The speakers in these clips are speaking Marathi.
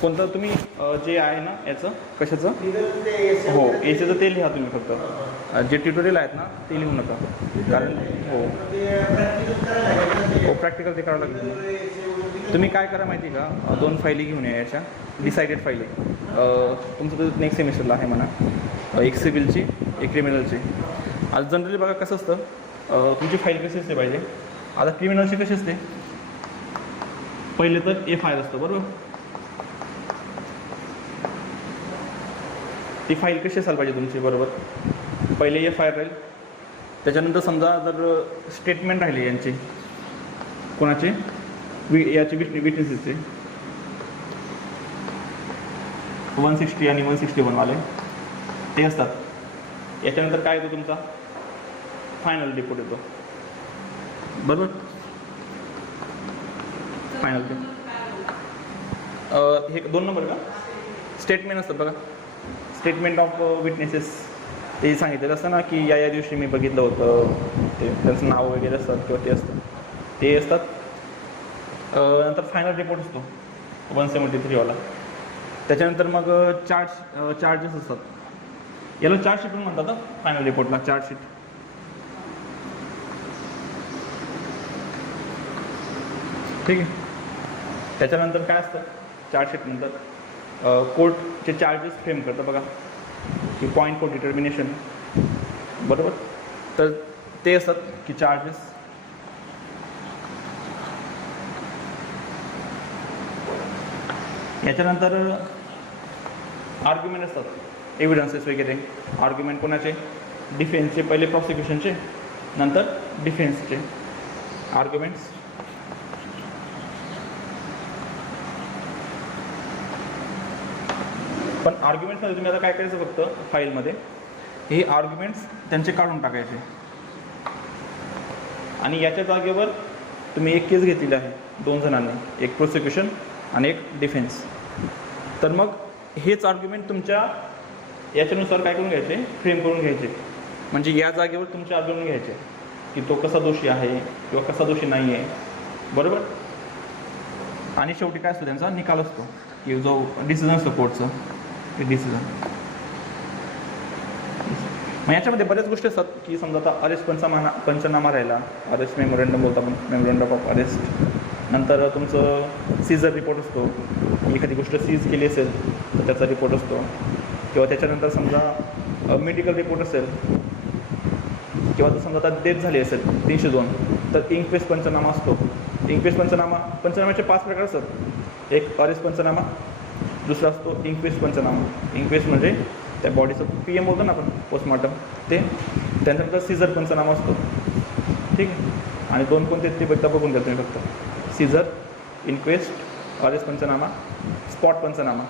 कोणतं तुम्ही जे आहे ना याचं कशाचं हो याचं ते लिहा तुम्ही फक्त जे ट्युटोरियल आहेत ना ते लिहू नका कारण हो हो प्रॅक्टिकल ते करावं लागेल. तुम्ही काय करा माहिती का 2 फायली घेऊन या याच्या डिसायडेड फायली तुमचं तर नेक्स्ट सेमिस्टरला आहे म्हणा एक सिव्हिलची एक क्रिमिनलची. आज जनरली बघा कसं असतं तुमची फाईल कशी असते पाहिजे. आता क्रिमिनलची कशी असते पहिले तर FIR असतं बरोबर. ती फाईल कशी असायला पाहिजे तुमची बरोबर पहिले FIR राहील त्याच्यानंतर समजा जर स्टेटमेंट राहिली यांची कोणाची याची विटनेसेसचे 160 आणि 161 वाले ते असतात. याच्यानंतर काय येतो तुमचा फायनल रिपोर्ट येतो बरोबर. फायनल हे 2 नंबर का स्टेटमेंट असतं बघा स्टेटमेंट ऑफ विटनेसेस ते सांगितलेलं असतं ना की या दिवशी मी बघितलं होतं ते त्यांचं नाव वगैरे असतात किंवा ते असतं ते असतात. नंतर फायनल रिपोर्ट असतो 173 वाला. त्याच्यानंतर मग चार्जेस असतात याला चार्जशीट पण म्हणतात फायनल रिपोर्टला चार्जशीट. ठीक आहे. त्याच्यानंतर काय असतं चार्जशीट नंतर कोर्टचे चार्जेस फ्रेम करतं बघा की पॉईंट फॉर डिटर्मिनेशन बरोबर. तर ते असतात की चार्जेस. याच्यानंतर आर्ग्युमेंट असतात एव्हिडन्सेस वगैरे. आर्ग्युमेंट कोणाचे डिफेन्सचे पहिले प्रॉसिक्युशनचे नंतर डिफेन्सचे आर्ग्युमेंट्स. पण आर्ग्युमेंट्समध्ये तुम्ही आता काय करायचं फक्त फाईलमध्ये हे आर्ग्युमेंट्स त्यांचे काढून टाकायचे आणि याच्या जागेवर तुम्ही एक केस घेतलेली आहे 2 जणांनी एक प्रोसिक्युशन आणि एक डिफेन्स. तर मग हेच आर्ग्युमेंट तुमच्या याच्यानुसार काय करून घ्यायचे फ्रेम करून घ्यायचे म्हणजे या जागेवर तुमचे आर्ग्युमेंट घ्यायचे की तो कसा दोषी आहे किंवा कसा दोषी नाही आहे बरोबर. आणि शेवटी काय असतो त्यांचा निकाल असतो की जो डिसिजन असतो कोर्टचं डिसिजन. मग याच्यामध्ये बऱ्याच गोष्टी असतात की समजा आता अरेस्ट पंचनामा राहिला अरेस्ट मेमोरंडम बोलतो आपण मेमोरंडम ऑफ अरेस्ट. नंतर तुमचं सीझर रिपोर्ट असतो एखादी गोष्ट सीज केली असेल तर त्याचा रिपोर्ट असतो किंवा त्याच्यानंतर समजा मेडिकल रिपोर्ट असेल किंवा तर समजा आता डेथ झाली असेल 302 तर इंक्वेस्ट पंचनामा असतो. इंक्वेस्ट पंचनाम्याचे 5 प्रकार असतात. एक अरेस्ट पंचनामा दुसरा असतो इंक्वेस्ट पंचनामा. इंक्वेस्ट म्हणजे त्या बॉडीचं PM बोलतो ना आपण पोस्टमॉर्टम ते. त्यानंतर सीझर पंचनामा असतो ठीक आहे. आणि 2 कोणते ते बघून घ्या तुम्ही फक्त सीझर इन्क्वेस्ट अरेस्ट पंचनामा स्पॉट पंचनामा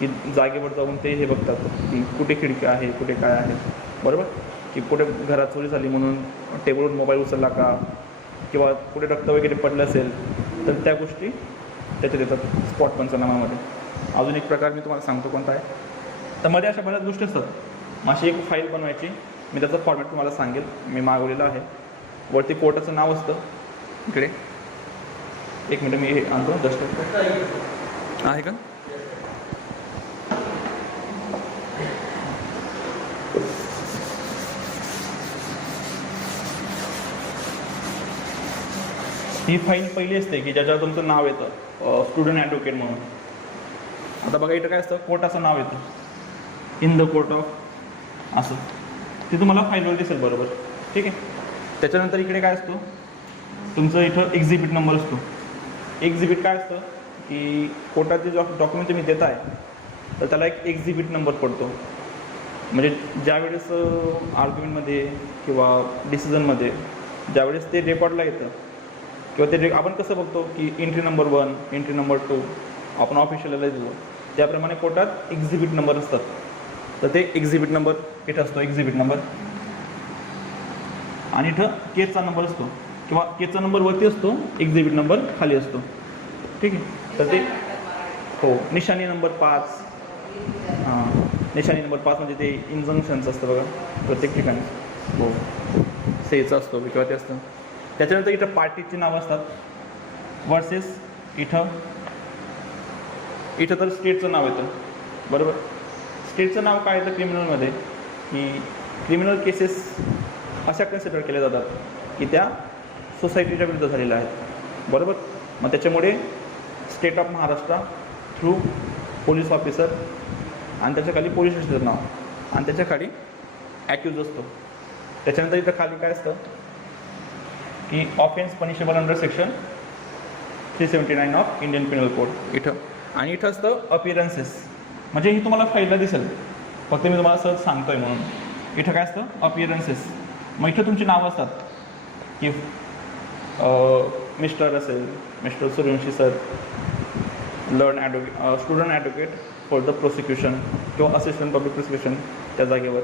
की जागेवर जाऊन ते हे बघतात की कुठे खिडकी आहे कुठे काय आहे बरोबर. की कुठे घरात चोरी झाली म्हणून टेबलवरून मोबाईल उचलला का किंवा कुठे रक्त वगैरे पडलं असेल तर त्या गोष्टी त्याच्यात येतात स्पॉट पंचनामामध्ये. अजून एक प्रकार मी तुम्हाला सांगतो कोणता आहे. तर मध्ये अशा बऱ्याच गोष्टी असतात. अशी एक फाईल बनवायची मी त्याचा फॉर्मॅट तुम्हाला सांगेल मी मागवलेला आहे. वरती कोर्टाचं नाव असतं इकडे. एक मिनटं मी हे आणतो जस्ट आहे का. ही फाईल पहिली असते की ज्याच्यावर तुमचं नाव येतं स्टुडंट ॲडव्होकेट म्हणून. आता बघा इथं काय असतं कोर्टाचं नाव येतं इन द कोर्ट ऑफ असं ते तुम्हाला फाईलवर दिसेल बरोबर ठीक आहे. त्याच्यानंतर इकडे काय असतो तुमचं इथं एक्झिबिट नंबर असतो. एक्झिबिट काय असतं की कोर्टाचे डॉक्युमेंट तुम्ही देत आहे तर त्याला एक एक्झिबिट नंबर पडतो. म्हणजे ज्यावेळेस आर्ग्युमेंटमध्ये किंवा डिसिजनमध्ये ज्यावेळेस ते रेकॉर्डला येतं किंवा ते आपण कसं बघतो की एंट्री नंबर 1 एंट्री नंबर 2 आपण ऑफिशियलला देतो त्याप्रमाणे कोर्टात एक्झिबिट नंबर असतात. तर ते एक्झिबिट नंबर इथं असतो एक्झिबिट नंबर. आणि इथं केसचा नंबर असतो किंवा केसचा नंबर वरती असतो एक्झिबिट नंबर खाली असतो ठीक आहे. तर ते हो निशाणी नंबर 5 निशाणी नंबर 5 म्हणजे ते इंजंक्शनचं असतं बघा प्रत्येक ठिकाणी हो सेचं असतो किंवा ते असतं. त्याच्यानंतर इथं पार्टीची नावं असतात वर्सेस इथं तर स्टेटचं नाव येतं, बरोबर. स्टेटचं नाव काय येतं क्रिमिनलमध्ये, की क्रिमिनल केसेस अशा कन्सिडर केल्या जातात की त्या सोसायटीच्या विरुद्ध झालेल्या आहेत, बरोबर. मग त्याच्यामुळे state of Maharashtra through police officer आणि त्याच्याखाली पोलीस स्टेशनचं नाव आणि त्याच्याखाली ॲक्युज असतो. त्याच्यानंतर इथं खाली काय असतं की offence punishable under section 379 of Indian Pinal code इथं. आणि इथं असतं अपिअरन्सेस, म्हणजे ही तुम्हाला फाईलला दिसेल, फक्त मी तुम्हाला सहज सांगतोय म्हणून. इथं काय असतं अपिअरन्सेस. मग इथं तुमची नावं असतात की मिस्टर असेल, mister Suryavanshi sir, student advocate for the prosecution किंवा असिस्टंट पब्लिक प्रोसिक्युशन त्या जागेवर.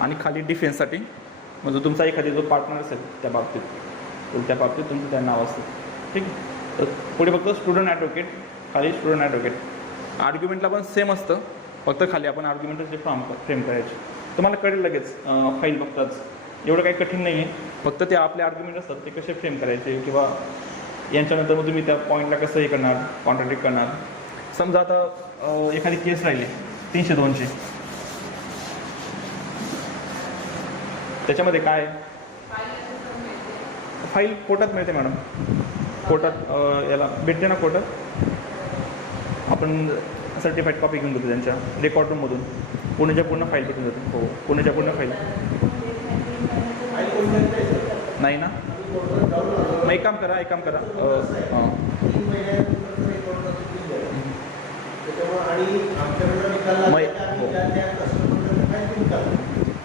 आणि खाली डिफेन्ससाठी म्हणजे तुमचा एखादी जो पार्टनर असेल त्या बाबतीत तुमचं त्या नाव असतं, ठीक आहे. तर पुढे फक्त स्टुडंट ॲडव्होकेट, खाली स्टुडंट ॲडव्होकेट. आर्ग्युमेंटला पण सेम असतं, फक्त खाली आपण आर्ग्युमेंटचे फ्रेम करायचे. तुम्हाला कळेल लगेच फाईल बघताच, एवढं काही कठीण नाही आहे. फक्त ते आपले आर्ग्युमेंट असतात ते कसे फ्रेम करायचे, किंवा यांच्यानंतर मग तुम्ही त्या पॉईंटला कसं हे करणार, कॉन्ट्राडिक्ट करणार. समजा आता एखादी केस राहिली 302ची, त्याच्यामध्ये काय फाईल कोर्टात मिळते मॅडम, कोर्टात याला भेटते ना कोर्टात. आपण सर्टिफाईड कॉपी घेऊन घेतो त्यांच्या रेकॉर्ड रूममधून, पुण्याच्या पूर्ण फाईल भेटून जाते. हो, पुण्याच्या पूर्ण फाईल नाही ना. मग एक काम करा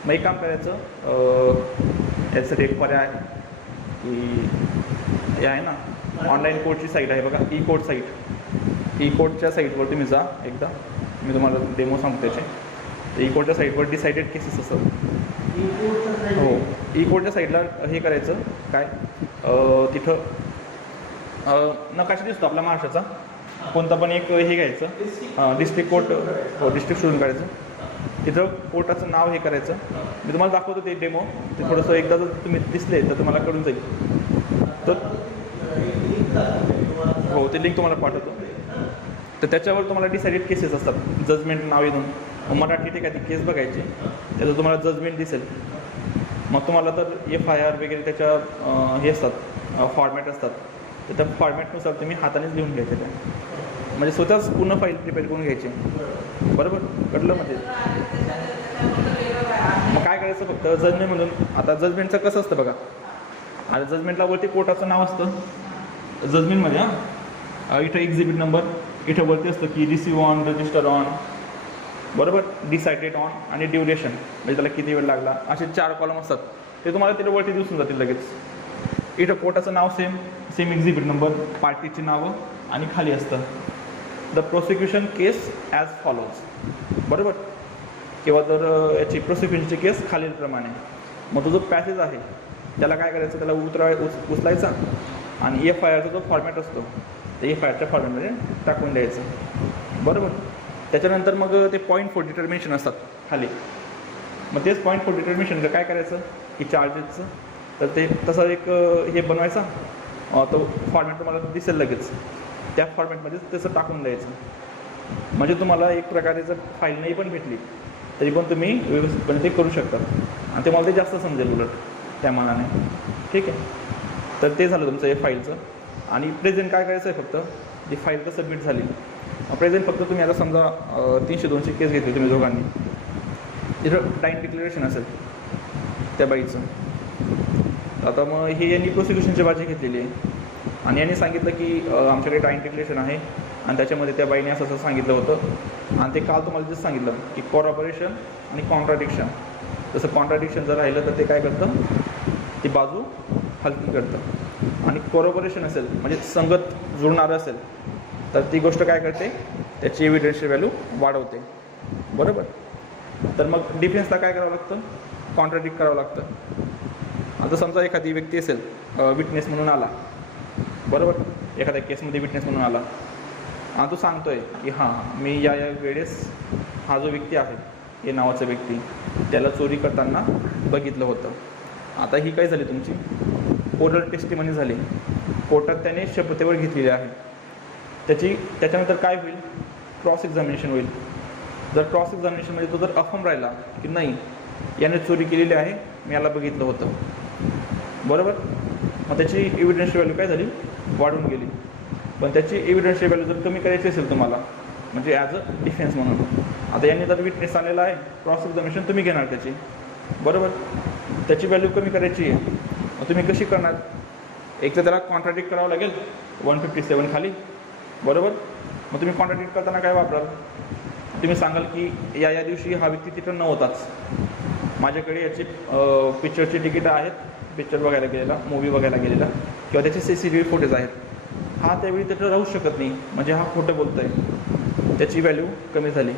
मग एक काम करायचं, यासाठी एक पर्याय आहे की हे आहे ना, ऑनलाईन कोर्टची साईट आहे बघा, ई कोर्ट साईट. ई कोर्टच्या साईटवर तुम्ही जा एकदा, मी तुम्हाला डेमो सांगतो त्याचे. तर ई कोर्टच्या साईटवर डिसाइडेड केसेस असतात. हो, ई कोर्टच्या साईडला हे करायचं काय, तिथं नकाशा दिसतो आपला महाराष्ट्राचा, कोणता पण एक हे घ्यायचं, डिस्ट्रिक्ट कोर्ट. हो, डिस्ट्रिक्ट शोधून काढायचं. तिथं कोर्टाचं नाव हे करायचं. मी तुम्हाला दाखवतो ते डेमो. ते थोडंसं एकदा जर तुम्ही दिसले तर तुम्हाला कळून जाईल. तर हो, ते लिंक तुम्हाला पाठवतो. तर त्याच्यावर तुम्हाला डिसाइडेड केसेस असतात, जजमेंट नाव येऊन मराठीत एखादी केस बघायची, त्याचं तुम्हाला जजमेंट दिसेल. मग तुम्हाला तर FIR वगैरे त्याच्या हे असतात, फॉर्मॅट असतात. तर त्या फॉर्मॅटनुसार तुम्ही हातानेच लिहून घ्यायचे त्या, म्हणजे स्वतःच पूर्ण फाईल प्रिपेअर करून घ्यायची, बरोबर. कळलं म्हणजे. मग काय करायचं, फक्त जजमेंटमधून. आता जजमेंटचं कसं असतं बघा, आता जजमेंटला वरती कोर्टाचं नाव असतं जजमेंटमध्ये. इथं एक्झिबिट नंबर, इथं वरती असतं की रिसिव्ह ऑन, रजिस्टर ऑन, बरोबर, डिसाइडेड ऑन आणि ड्युरेशन, म्हणजे त्याला किती वेळ लागला, असे 4 कॉलम असतात. ते तुम्हाला तिथे वरती दिसून जातील लगेच. इथं कोर्टाचं नाव सेम एक्झिबिट नंबर, पार्टीची नावं, आणि खाली असतं the prosecution case as follows, बरोबर. किंवा जर याची प्रोसिक्युशनची केस खालीलप्रमाणे. मग तो जो पॅसेज आहे त्याला काय करायचं, त्याला उचलायचा आणि FIRचा जो फॉर्मॅट असतो ते FIRच्या फॉर्मॅटमध्ये टाकून द्यायचं, बरोबर. त्याच्यानंतर मग ते पॉईंट फॉर डिटर्मिनेशन असतात खाली. मग तेच पॉईंट फॉर डिटर्मिनेशनचं काय करायचं की चार्जेसचं, तर ते तसं एक हे बनवायचा, तो फॉर्मॅट तुम्हाला दिसेल लगेच. त्या फॉर्मॅटमध्येच तसं टाकून द्यायचं, म्हणजे तुम्हाला एक प्रकारे जर फाईल नाही पण भेटली तरी पण तुम्ही व्यवस्थितपणे ते करू शकता आणि ते मला ते जास्त समजेल उलट त्या मानाने, ठीक आहे. तर ते झालं तुमचं हे फाईलचं. आणि प्रेझेंट काय करायचं आहे, फक्त जी फाईल तर सबमिट झाली. प्रेझेंट फक्त तुम्ही आता समजा 302ची केस घेतली तुम्ही दोघांनी, तिथं डाईन डिक्लेरेशन असेल त्या बाईचं. आता मग हे यांनी प्रोसिक्युशनची बाजी घेतलेली आहे आणि यांनी सांगितलं की आमच्याकडे डाईन डिक्लेरेशन आहे आणि त्याच्यामध्ये त्या बाईने असं असं सांगितलं होतं. आणि ते काल तुम्हाला जे सांगितलं की कॉरॉबरेशन आणि कॉन्ट्राडिक्शन. जसं कॉन्ट्राडिक्शन जर राहिलं तर ते काय करतं, ती बाजू हलकी करतं. आणि कॉरॉबरेशन असेल म्हणजे संगत जुळणारं असेल तर ती गोष्ट काय करते, त्याची एव्हिडन्शियल व्हॅल्यू वाढवते, बरोबर. तर मग डिफेन्सला काय करावं लागतं, कॉन्ट्राडिक्ट करावं लागतं. आता समजा एखादी व्यक्ती असेल, विटनेस म्हणून आला, बरोबर, एखाद्या केसमध्ये विटनेस म्हणून आला आणि तो सांगतो आहे की हां मी या वेळेस हा जो व्यक्ती आहे हे नावाचा व्यक्ती त्याला चोरी करताना बघितलं होतं. आता ही काय झाली तुमची ओरल टेस्टिमनी झाली, कोर्टात त्याने शपथेवर घेतलेली आहे. त्याच्यानंतर काय होईल, क्रॉस एक्झामिनेशन होईल. जर क्रॉस एक्झामिनेशनमध्ये तो जर अफर्म राहिला की नाही याने चोरी केलेली आहे, मी याला बघितलं होतं, बरोबर, मग त्याची एव्हिडन्सची व्हॅल्यू काय झाली, वाढून गेली. पण त्याची एव्हिडन्सची व्हॅल्यू जर कमी करायची असेल तुम्हाला, म्हणजे ॲज अ डिफेन्स म्हणून, आता यांनी जर विटनेस आलेला आहे, क्रॉस एक्झामिनेशन तुम्ही घेणार त्याची, बरोबर, त्याची व्हॅल्यू कमी करायची आहे, मग तुम्ही कशी करणार, एक तर त्याला कॉन्ट्राडिक्ट करावं लागेल 157 खाली, बरोबर. मग तुम्ही कॉन्ट्राडिक्ट करताना काय वापराल, तुम्ही सांगाल की या दिवशी हा व्यक्ती तिथं नव्हताच, माझ्याकडे याची पिक्चरची तिकीटं आहेत, पिक्चर बघायला गेलेला, मूवी बघायला गेलेला, किंवा त्याचे CCTV फुटेज आहेत, हा त्यावेळी त्याचं राहू शकत नाही, म्हणजे हा खोटं बोलतो आहे, त्याची व्हॅल्यू कमी झाली.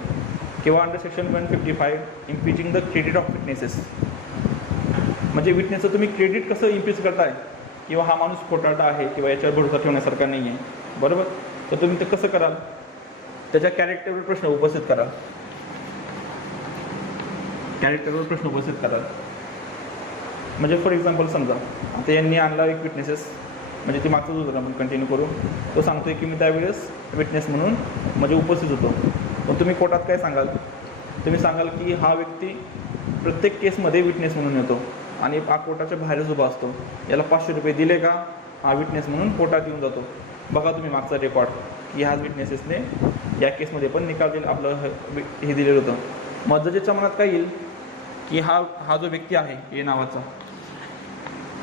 किंवा under section 155 impeaching the credit of witnesses, म्हणजे विटनेसचं तुम्ही क्रेडिट कसं इम्पिच करताय, किंवा हा माणूस खोटारडा आहे किंवा याच्यावर भरोसा ठेवण्यासारखा नाही आहे, बरोबर, तर तुम्ही ते कसं कराल, त्याच्या कॅरेक्टरवर प्रश्न उपस्थित कराल, कॅरेक्टरवर प्रश्न उपस्थित कराल. म्हणजे फॉर एक्झाम्पल समजा आता यांनी आणला एक विटनेसेस, म्हणजे ती मागचं होतं आपण कंटिन्यू करू, तो सांगतोय की मी त्यावेळेस विटनेस म्हणून म्हणजे उपस्थित होतो. पण तुम्ही कोर्टात काय सांगाल, तुम्ही सांगाल की हा व्यक्ती प्रत्येक केसमध्ये विटनेस म्हणून येतो आणि हा कोर्टाच्या बाहेरच उभा असतो, याला 500 रुपये दिले का हा विटनेस म्हणून कोर्टात येऊन जातो. बघा तुम्ही मागचा रेकॉर्ड की ह्याच विटनेसेसने या केसमध्ये पण निकाल दिला, आपलं हे दिलेलं होतं. मग जजेच्या मनात काय येईल की हा जो व्यक्ती आहे ए नावाचा,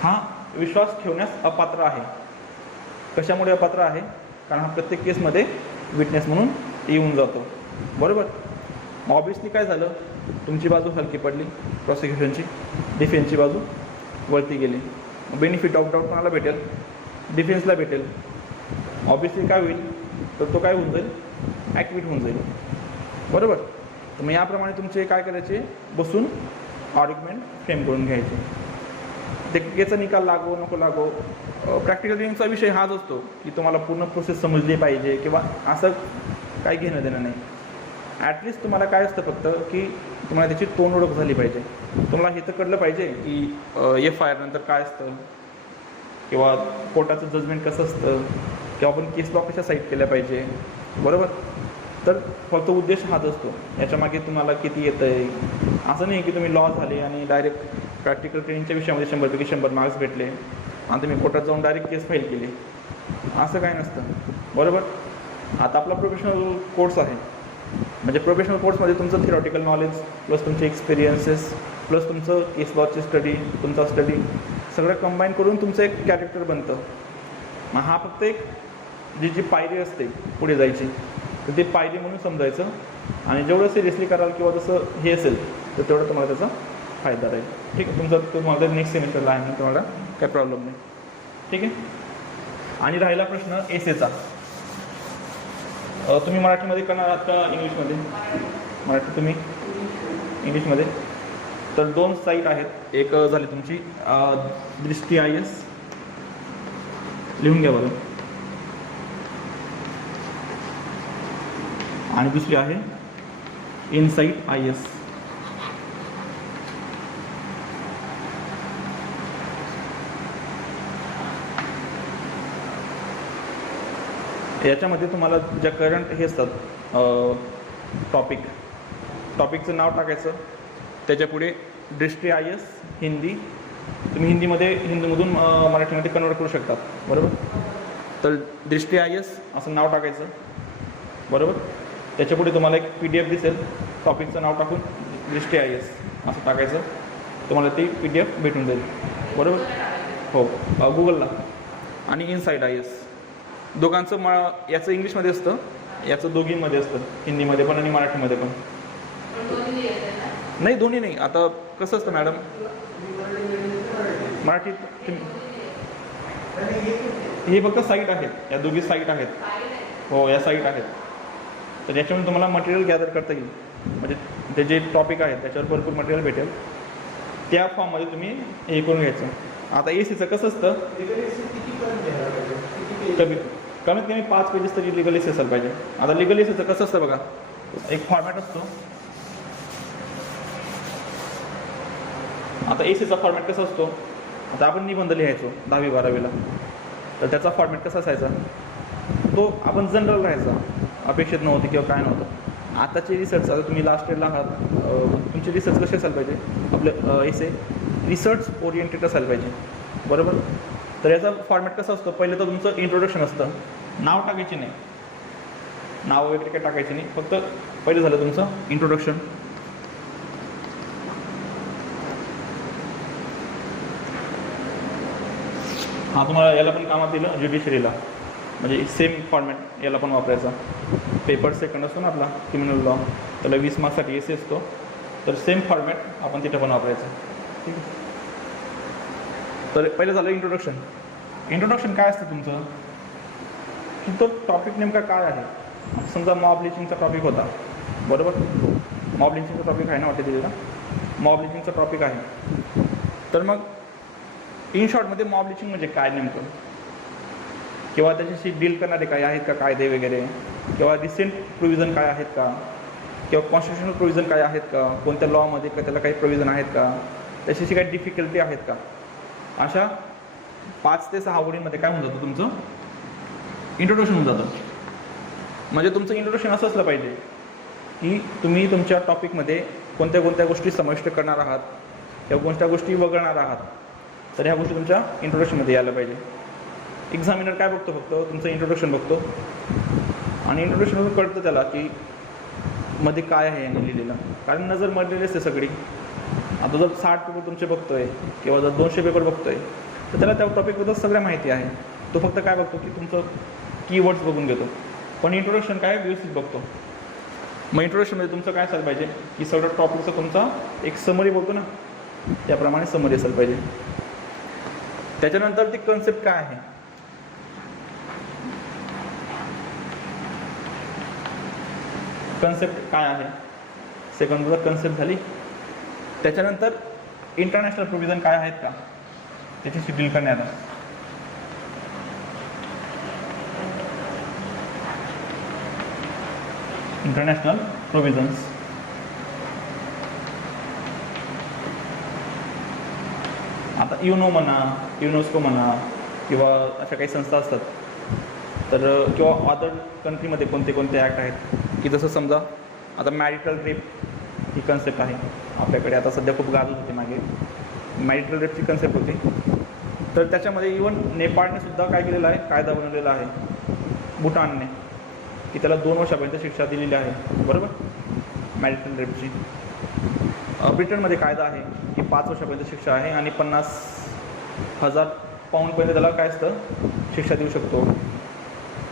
हा विश्वास ठेवण्यास अपात्र आहे. कशामुळे अपात्र आहे, कारण हा प्रत्येक केसमध्ये विटनेस म्हणून येऊन जातो, बरोबर. मग ऑब्वियसली काय झालं, तुमची बाजू हलकी पडली, प्रॉसिक्युशनची, डिफेन्सची बाजू वरती गेली. बेनिफिट ऑफ डाऊट कोणाला भेटेल, डिफेन्सला भेटेल. ऑब्वियसली काय होईल, तर तो काय होऊन जाईल, ॲक्टिव्हेट होऊन जाईल, बरोबर. तर मग याप्रमाणे तुमचे काय करायचे, बसून आर्ग्युमेंट फ्रेम करून घ्यायचे. ते केचा निकाल लागो नको लागो, प्रॅक्टिकल रिडिंगचा विषय हाच असतो की तुम्हाला पूर्ण प्रोसेस समजली पाहिजे, किंवा असं काही घेणं देणं नाही. ॲटलिस्ट तुम्हाला काय असतं फक्त की तुम्हाला त्याची तोंड ओळख झाली पाहिजे, तुम्हाला हे तर कळलं पाहिजे की FIR नंतर काय असतं, किंवा कोर्टाचं जजमेंट कसं असतं, किंवा आपण केस लॉ कशा साईट केल्या पाहिजे, बरोबर. तर फक्त उद्देश हाच असतो, याच्यामागे तुम्हाला किती येतं आहे. असं नाही की तुम्ही लॉ झाले आणि डायरेक्ट प्रॅक्टिकल ट्रेनिंगच्या विषयामध्ये 100पैकी 100 मार्क्स भेटले आणि तुम्ही कोर्टात जाऊन डायरेक्ट केस फाईल केली, असं काय नसतं, बरोबर. आता आपला प्रोफेशनल कोर्स आहे, म्हणजे प्रोफेशनल कोर्समध्ये तुमचं थिअरॉटिकल नॉलेज प्लस तुमचे एक्सपिरियन्सेस प्लस तुमचं केस लॉची स्टडी, तुमचा स्टडी सगळं कंबाईन करून तुमचं एक कॅरेक्टर बनतं. मग हा फक्त एक जी पायरी असते पुढे जायची, तर ते पायरी म्हणून समजायचं, आणि जेवढं सिरियसली कराल किंवा जसं हे असेल तर तेवढं तुम्हाला त्याचा फायदा राहील. ठीक आहे, तुम्हाला नेक्स्ट सेमिस्टरला आहे ना, तुम्हाला काही प्रॉब्लेम नाही. ठीक आहे. आणि राहिला प्रश्न एसेचा, तुम्ही मराठीमध्ये करणार आहात का इंग्लिशमध्ये, मराठी तुम्ही इंग्लिशमध्ये. तर 2 साईट आहेत, एक झाली तुमची दृष्टी IS, लिहून घ्या बरं, आणि दुसरी आहे इनसाईट IS. याच्यामध्ये तुम्हाला ज्या करंट हे असतात टॉपिकचं नाव टाकायचं, त्याच्यापुढे दृष्टी IS हिंदी, तुम्ही हिंदीमधून मराठीमध्ये कन्वर्ट करू शकतात, बरोबर. तर दृष्टी IS असं नाव टाकायचं, बरोबर. त्याच्यापुढे तुम्हाला एक PDF दिसेल, टॉपिकचं नाव टाकून दृष्टी IS असं टाकायचं, तुम्हाला ती PDF भेटून जाईल, बरोबर. हो, गुगलला. आणि इनसाईट IS दोघांचं याचं इंग्लिशमध्ये असतं, याचं दोघींमध्ये असतं, हिंदीमध्ये पण आणि मराठीमध्ये पण. नाही, दोन्ही नाही. आता कसं असतं मॅडम, मराठीत हे फक्त साईट आहेत, या दोघी साईट आहेत. हो, या साईट आहेत. तर याच्यामुळे तुम्हाला मटेरियल गॅदर करता येईल, म्हणजे ते जे टॉपिक आहेत त्याच्यावर भरपूर मटेरियल भेटेल, त्या फॉर्ममध्ये तुम्ही हे करून घ्यायचं. आता ACचं कसं असतं, कमीत कमी 5 पेजेस तरी लिगल एसी असायला पाहिजे. आता लिगल एसीचं कसं असतं बघा, एक फॉर्मॅट असतो. आता ACचा फॉर्मॅट कसा असतो, आता आपण निबंध लिहायचो 10वी 12वीला, तर त्याचा फॉर्मॅट कसा असायचा, तो आपण जनरल राहायचा, अपेक्षित नव्हती किंवा काय नव्हतं. आताचे रिसर्च, आता तुम्ही लास्ट इयरला आहात, तुमचे रिसर्च कसे असायला पाहिजे, आपलं एसे रिसर्च ओरिएंटेड असायला पाहिजे, बरोबर. तर याचा फॉर्मॅट कसा असतो, पहिले तर तुमचं इंट्रोडक्शन असतं, नाव टाकायचे नाही, नाव वगैरे काय टाकायचे नाही, फक्त पहिले झालं तुमचं इंट्रोडक्शन. हा तुम्हाला याला पण कामात दिलं ज्युडिशरीला, म्हणजे सेम फॉर्मॅट याला पण वापरायचा. पेपर सेकंड असतो ना आपला क्रिमिनल लॉ, त्याला 20 मार्क्ससाठी एसे असतो, तर सेम फॉर्मॅट आपण तिथं पण वापरायचं. ठीक आहे. तर पहिलं झालं इंट्रोडक्शन. इंट्रोडक्शन काय असतं तुमचं, की तो टॉपिक नेमका काय आहे. समजा मॉब लिंचिंगचा टॉपिक होता, बरोबर. मॉब लिंचिंगचा टॉपिक आहे ना वाटते दिलेला, मॉब लिंचिंगचा टॉपिक आहे. तर मग इन शॉर्टमध्ये मॉब लिंचिंग म्हणजे काय नेमकं, किंवा त्याच्याशी डील करणारे काय आहेत का कायदे वगैरे, किंवा रिसेंट प्रोव्हिजन काय आहेत का, किंवा कॉन्स्टिट्युशनल प्रोव्हिजन काय आहेत का, कोणत्या लॉमध्ये का त्याला काही प्रोव्हिजन आहेत का, त्याच्याशी काही डिफिकल्टी आहेत का. अशा 5 ते 6 ओळींमध्ये काय होऊन जातं तुमचं इंट्रोडक्शन होऊन जातं. म्हणजे तुमचं इंट्रोडक्शन असं असलं पाहिजे की तुम्ही तुमच्या टॉपिकमध्ये कोणत्या कोणत्या गोष्टी समाविष्ट करणार आहात किंवा कोणत्या गोष्टी वगळणार आहात, तर ह्या गोष्टी तुमच्या इंट्रोडक्शनमध्ये यायला पाहिजे. एक्झामिनर काय बघतो, फक्त तुमचं इंट्रोडक्शन बघतो, आणि इंट्रोडक्शनमधून कळतं त्याला की मध्ये काय आहे याने लिहिलेलं, कारण नजर मरलेली असते सगळी. आता जर 60 पेपर तुमचे बघतोय किंवा जर 200 पेपर बघतोय, तर त्याला त्या टॉपिकबद्दल सगळ्या माहिती आहे. तो फक्त काय बघतो की तुमचं कीवर्ड्स बघून घेतो, पण इंट्रोडक्शन काय व्यवस्थित बघतो. मग इंट्रोडक्शनमध्ये तुमचं काय असायला पाहिजे की सगळं टॉपिकचा तुमचा एक समरी बोलतो ना, त्याप्रमाणे समरी असायला पाहिजे. त्याच्यानंतर ती कन्सेप्ट काय आहे, कन्सेप्ट काय आहे, सेकंड कन्सेप्ट झाली. त्याच्यानंतर इंटरनॅशनल प्रोव्हिजन काय आहेत का, त्याची डील करण्यात आलं. इंटरनॅशनल प्रोव्हिजन्स, आता युनो म्हणा, युनेस्को म्हणा, किंवा अशा काही संस्था असतात, तर किंवा अदर कंट्रीमध्ये कोणते कोणते ॲक्ट आहेत, की जसं समजा आता मॅरिटल रेप ही कन्सेप्ट आहे आपल्याकडे, आता सध्या खूप गाजत होते मागे, मॅरिटल रेपची कन्सेप्ट होती. तर त्याच्यामध्ये इवन नेपाळने सुद्धा काय केलेलं आहे, कायदा बनवलेला आहे, भूटानने, की त्याला 2 वर्षापर्यंत शिक्षा दिलेली आहे, बरोबर, मॅरिटल रेपची. ब्रिटनमध्ये कायदा आहे की 5 वर्षापर्यंत शिक्षा आहे आणि 50,000 पाऊंडपर्यंत त्याला काय असतं, शिक्षा देऊ शकतो.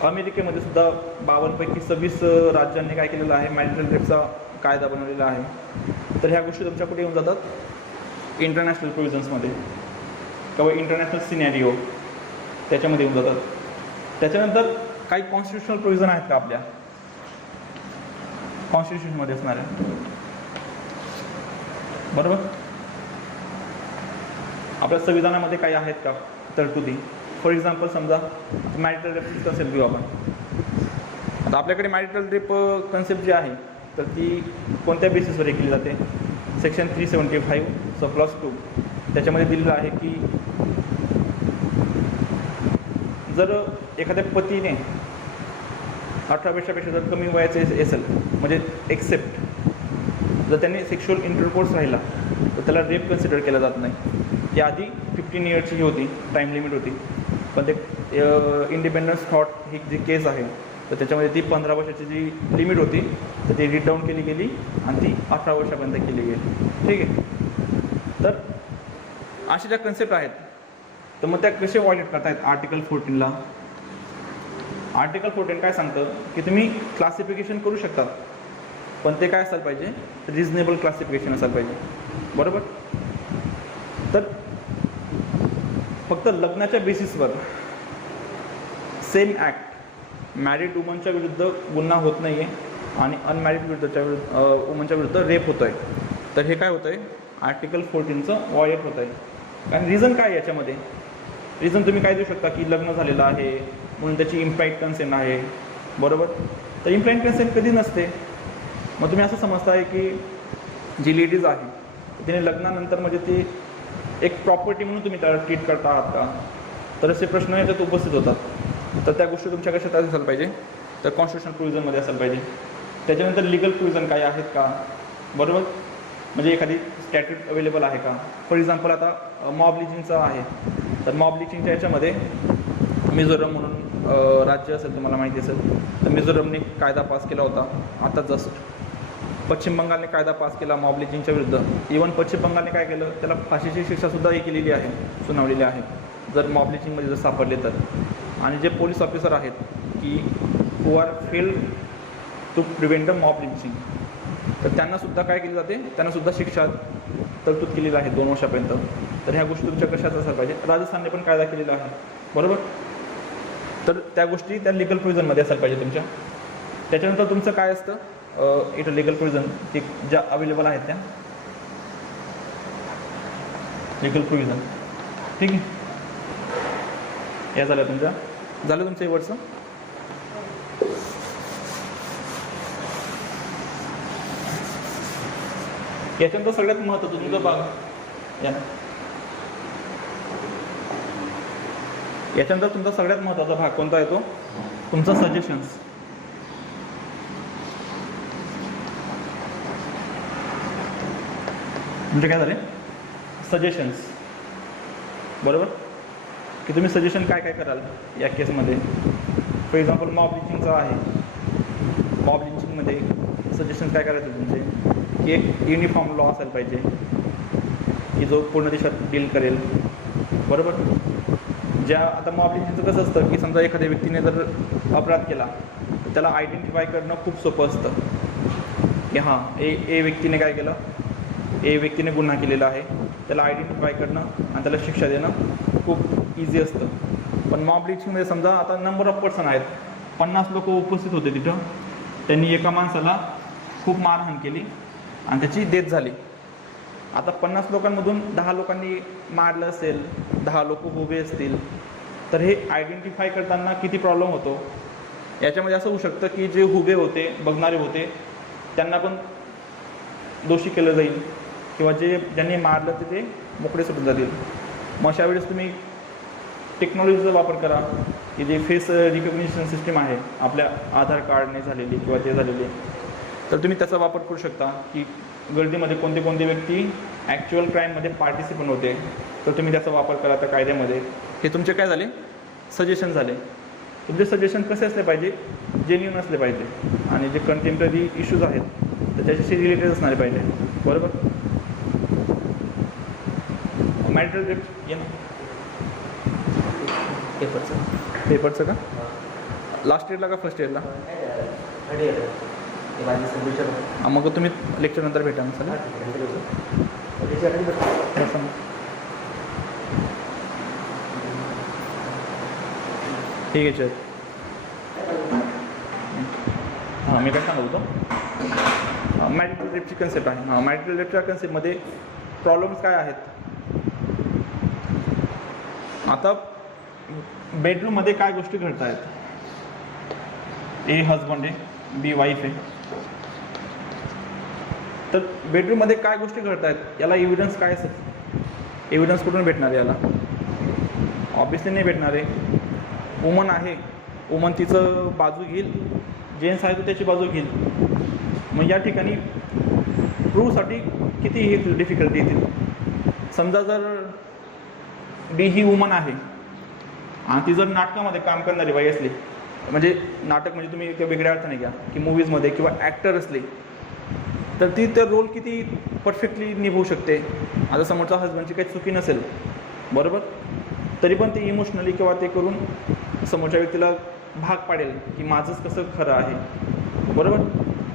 अमेरिकेमध्ये सुद्धा 52 पैकी 26 राज्यांनी काय केलेलं आहे, मॅरिटल रेपचा कायदा बनवलेला आहे. तर ह्या गोष्टी तुमच्या कुठे येऊन जातात, इंटरनॅशनल प्रोव्हिजन्समध्ये किंवा इंटरनॅशनल सिनॅरिओ त्याच्यामध्ये येऊन जातात. त्याच्यानंतर काही कॉन्स्टिट्युशनल प्रोव्हिजन आहेत का आपल्या कॉन्स्टिट्यूशनमध्ये असणाऱ्या, बरोबर. आपल्या संविधानामध्ये काही आहेत का तरतुदी. फॉर एक्झाम्पल समजा मॅरिटल रेपची कन्सेप्ट घेऊ आपण. आता आपल्याकडे मॅरिटल रेप कन्सेप्ट जी आहे तर ती कोणत्या बेसिसवर केली जाते, सेक्शन 375 सब क्लॉज 2 त्याच्यामध्ये दिलेलं आहे की जर एखाद्या पतीने 18 वर्षापेक्षा जर कमी वयाचे असेल, म्हणजे एक्सेप्ट जर त्यांनी सेक्शुअल इंटरकोर्स राहिला तर त्याला रेप कन्सिडर केला जात नाही. याआधी 15 इयर्सची ही होती टाईम लिमिट होती, पण ते इंडिपेंडन्स थॉट ही जी केस आहे तर त्याच्यामध्ये ती 15 वर्षाची जी लिमिट होती तर ती रीड डाऊन केली गेली आणि ती 18 वर्षापर्यंत केली गेली. ठीक आहे. तर अशा ज्या कन्सेप्ट आहेत तर मग त्या कसे व्हायोलेट करतायत आर्टिकल 14ला. आर्टिकल 14 काय सांगतं की तुम्ही क्लासिफिकेशन करू शकता, पण ते काय असायला पाहिजे, रिजनेबल क्लासिफिकेशन असायला पाहिजे, बरोबर. तर फक्त लग्नाच्या बेसिसवर सेम ॲक्ट मॅरिड वुमनच्या विरुद्ध गुन्हा होत नाही आहे आणि अनमॅरिड वुमनच्या विरुद्ध रेप होतो आहे. तर हे काय होतं आहे, आर्टिकल 14चं व्हायोलेट होत आहे. कारण रिझन काय याच्यामध्ये, रिझन तुम्ही काय देऊ शकता की लग्न झालेलं आहे म्हणून त्याची इम्प्लाइड कन्सेंट आहे, बरोबर. तर इम्प्लाइड कन्सेंट कधी नसते. मग तुम्ही असं समजताय की जी लेडीज आहे तिने लग्नानंतर म्हणजे ती एक प्रॉपर्टी म्हणून तुम्ही त्याला ट्रीट करता आहात का, तर असे प्रश्न याच्यात उपस्थित होतात. तर त्या गोष्टी तुमच्या कशात असायला पाहिजे, तर कॉन्स्टिट्यूशनल प्रोव्हिजनमध्ये असायला पाहिजे. त्याच्यानंतर लिगल प्रोव्हिजन काय आहेत का, बरोबर, म्हणजे एखादी स्टॅट्यूट अवेलेबल आहे का. फॉर एक्झाम्पल आता मॉब लिचिंगचं आहे, तर मॉब लिचिंगच्या याच्यामध्ये मिझोरम म्हणून राज्य असेल, तुम्हाला माहिती असेल, तर मिझोरमने कायदा पास केला होता आता जस्ट. पश्चिम बंगालने कायदा पास केला मॉब लिचिंगच्या विरुद्ध. इवन पश्चिम बंगालने काय केलं, त्याला फाशीची शिक्षासुद्धा हे केलेली आहे, सुनावलेली आहे, जर मॉब लिचिंगमध्ये जर सापडले तर. आणि जे पोलीस ऑफिसर आहेत की who are failed to prevent the mob lynching, तर त्यांनासुद्धा काय केली जाते, त्यांनासुद्धा शिक्षा तरतूद केलेली आहे 2 वर्षापर्यंत. तर ह्या गोष्टी तुमच्या कशात असायला पाहिजे. राजस्थानने पण कायदा केलेला आहे, बरोबर. तर त्या गोष्टी त्या लिगल प्रोव्हिजनमध्ये असायला पाहिजे तुमच्या. त्याच्यानंतर तुमचं काय असतं, इथं लिगल प्रोव्हिजन ते ज्या अवेलेबल आहेत त्या लिगल प्रोव्हिजन, ठीक आहे. या झालं तुमचं वरचं. याच्यानंतर सगळ्यात महत्त्वाचं तुमचं भाग याच्यानंतर तुमचा सगळ्यात महत्त्वाचा भाग कोणता येतो, तुमचा सजेशन्स. म्हणजे काय झाले, सजेशन्स, बरोबर, की तुम्ही सजेशन काय काय कराल या केसमध्ये. फॉर एक्झाम्पल मॉब लिचिंगचं आहे, मॉब लिचिंगमध्ये सजेशन काय करायचं तुमचे, की एक युनिफॉर्म लॉ असायला पाहिजे की जो पूर्ण देशात डील करेल, बरोबर. ज्या आता मॉब लिचिंगचं कसं असतं की समजा एखाद्या व्यक्तीने जर अपराध केला तर त्याला आयडेंटिफाय करणं खूप सोपं असतं की हां ए व्यक्तीने काय केलं, ए व्यक्तीने गुन्हा केलेला आहे, त्याला आयडेंटिफाय करणं आणि त्याला शिक्षा देणं खूप इझी असतं. पण मॉब लिचिंगमध्ये समजा आता नंबर ऑफ पर्सन आहेत, 50 लोक उपस्थित होते तिथं, त्यांनी एका माणसाला खूप मारहाण केली आणि त्याची डेथ झाली. आता 50 लोकांमधून 10 लोकांनी मारलं असेल, 10 लोक उभे असतील, तर हे आयडेंटिफाय करताना किती प्रॉब्लेम होतो. याच्यामध्ये असं होऊ शकतं की जे उभे होते, बघणारे होते, त्यांना पण दोषी केलं जाईल किंवा ज्यांनी मारलं ते मोकळे सुटून जातील. मग अशा वेळेस तुम्ही टेक्नॉलॉजीचा वापर करा की जे फेस रिकग्निशन सिस्टीम आहे आपल्या आधार कार्डने झालेली किंवा जे झालेली, तर तुम्ही त्याचा वापर करू शकता की गर्दीमध्ये कोणते व्यक्ती ॲक्च्युअल क्राईममध्ये पार्टिसिपंट होते, तर तुम्ही त्याचा वापर करा त्या कायद्यामध्ये. हे तुमचे काय झाले, सजेशन झाले. तुमचे सजेशन कसे असले पाहिजे, जेन्युइन असले पाहिजे आणि जे कंटेम्पररी इश्यूज आहेत तर त्याच्याशी रिलेटेड असणारे पाहिजे, बरोबर. मॅरिटल रेप पेपरचं का लास्ट इयरला का फर्स्ट इयरला, मग तुम्ही लेक्चर नंतर भेटा ना सर. ठीक आहे सर. हां मी काय सांगत होतो, मॅरिटल रेपची कन्सेप्ट आहे. हां मॅरिटल रेपच्या कन्सेप्टमध्ये प्रॉब्लेम्स काय आहेत. आता बेडरूममध्ये काय गोष्टी घडत आहेत, ए हजबंड आहे, बी वाईफ आहे, तर बेडरूममध्ये काय गोष्टी घडत आहेत, याला एव्हिडन्स काय असेल, एव्हिडन्स कुठून भेटणार आहे, याला ऑब्विसली नाही भेटणार आहे. वुमन आहे, वुमन तिचं बाजू घेईल, जेंट्स आहे तो त्याची बाजू घेईल. मग या ठिकाणी प्रूव्हसाठी किती ही डिफिकल्टी येतील. समजा जर डी ही वुमन आहे आणि ती जर नाटकामध्ये काम करणारी बाई असली, म्हणजे नाटक म्हणजे तुम्ही त्या वेगळ्या अर्थाने घ्या की मूवीजमध्ये किंवा ॲक्टर असले, तर ती तर रोल किती परफेक्टली निभवू शकते. आता समोरचा हजबंडची काही चुकी नसेल, बरोबर, तरी पण ते इमोशनली किंवा ते करून समोरच्या व्यक्तीला भाग पाडेल की माझंच कसं खरं आहे, बरोबर.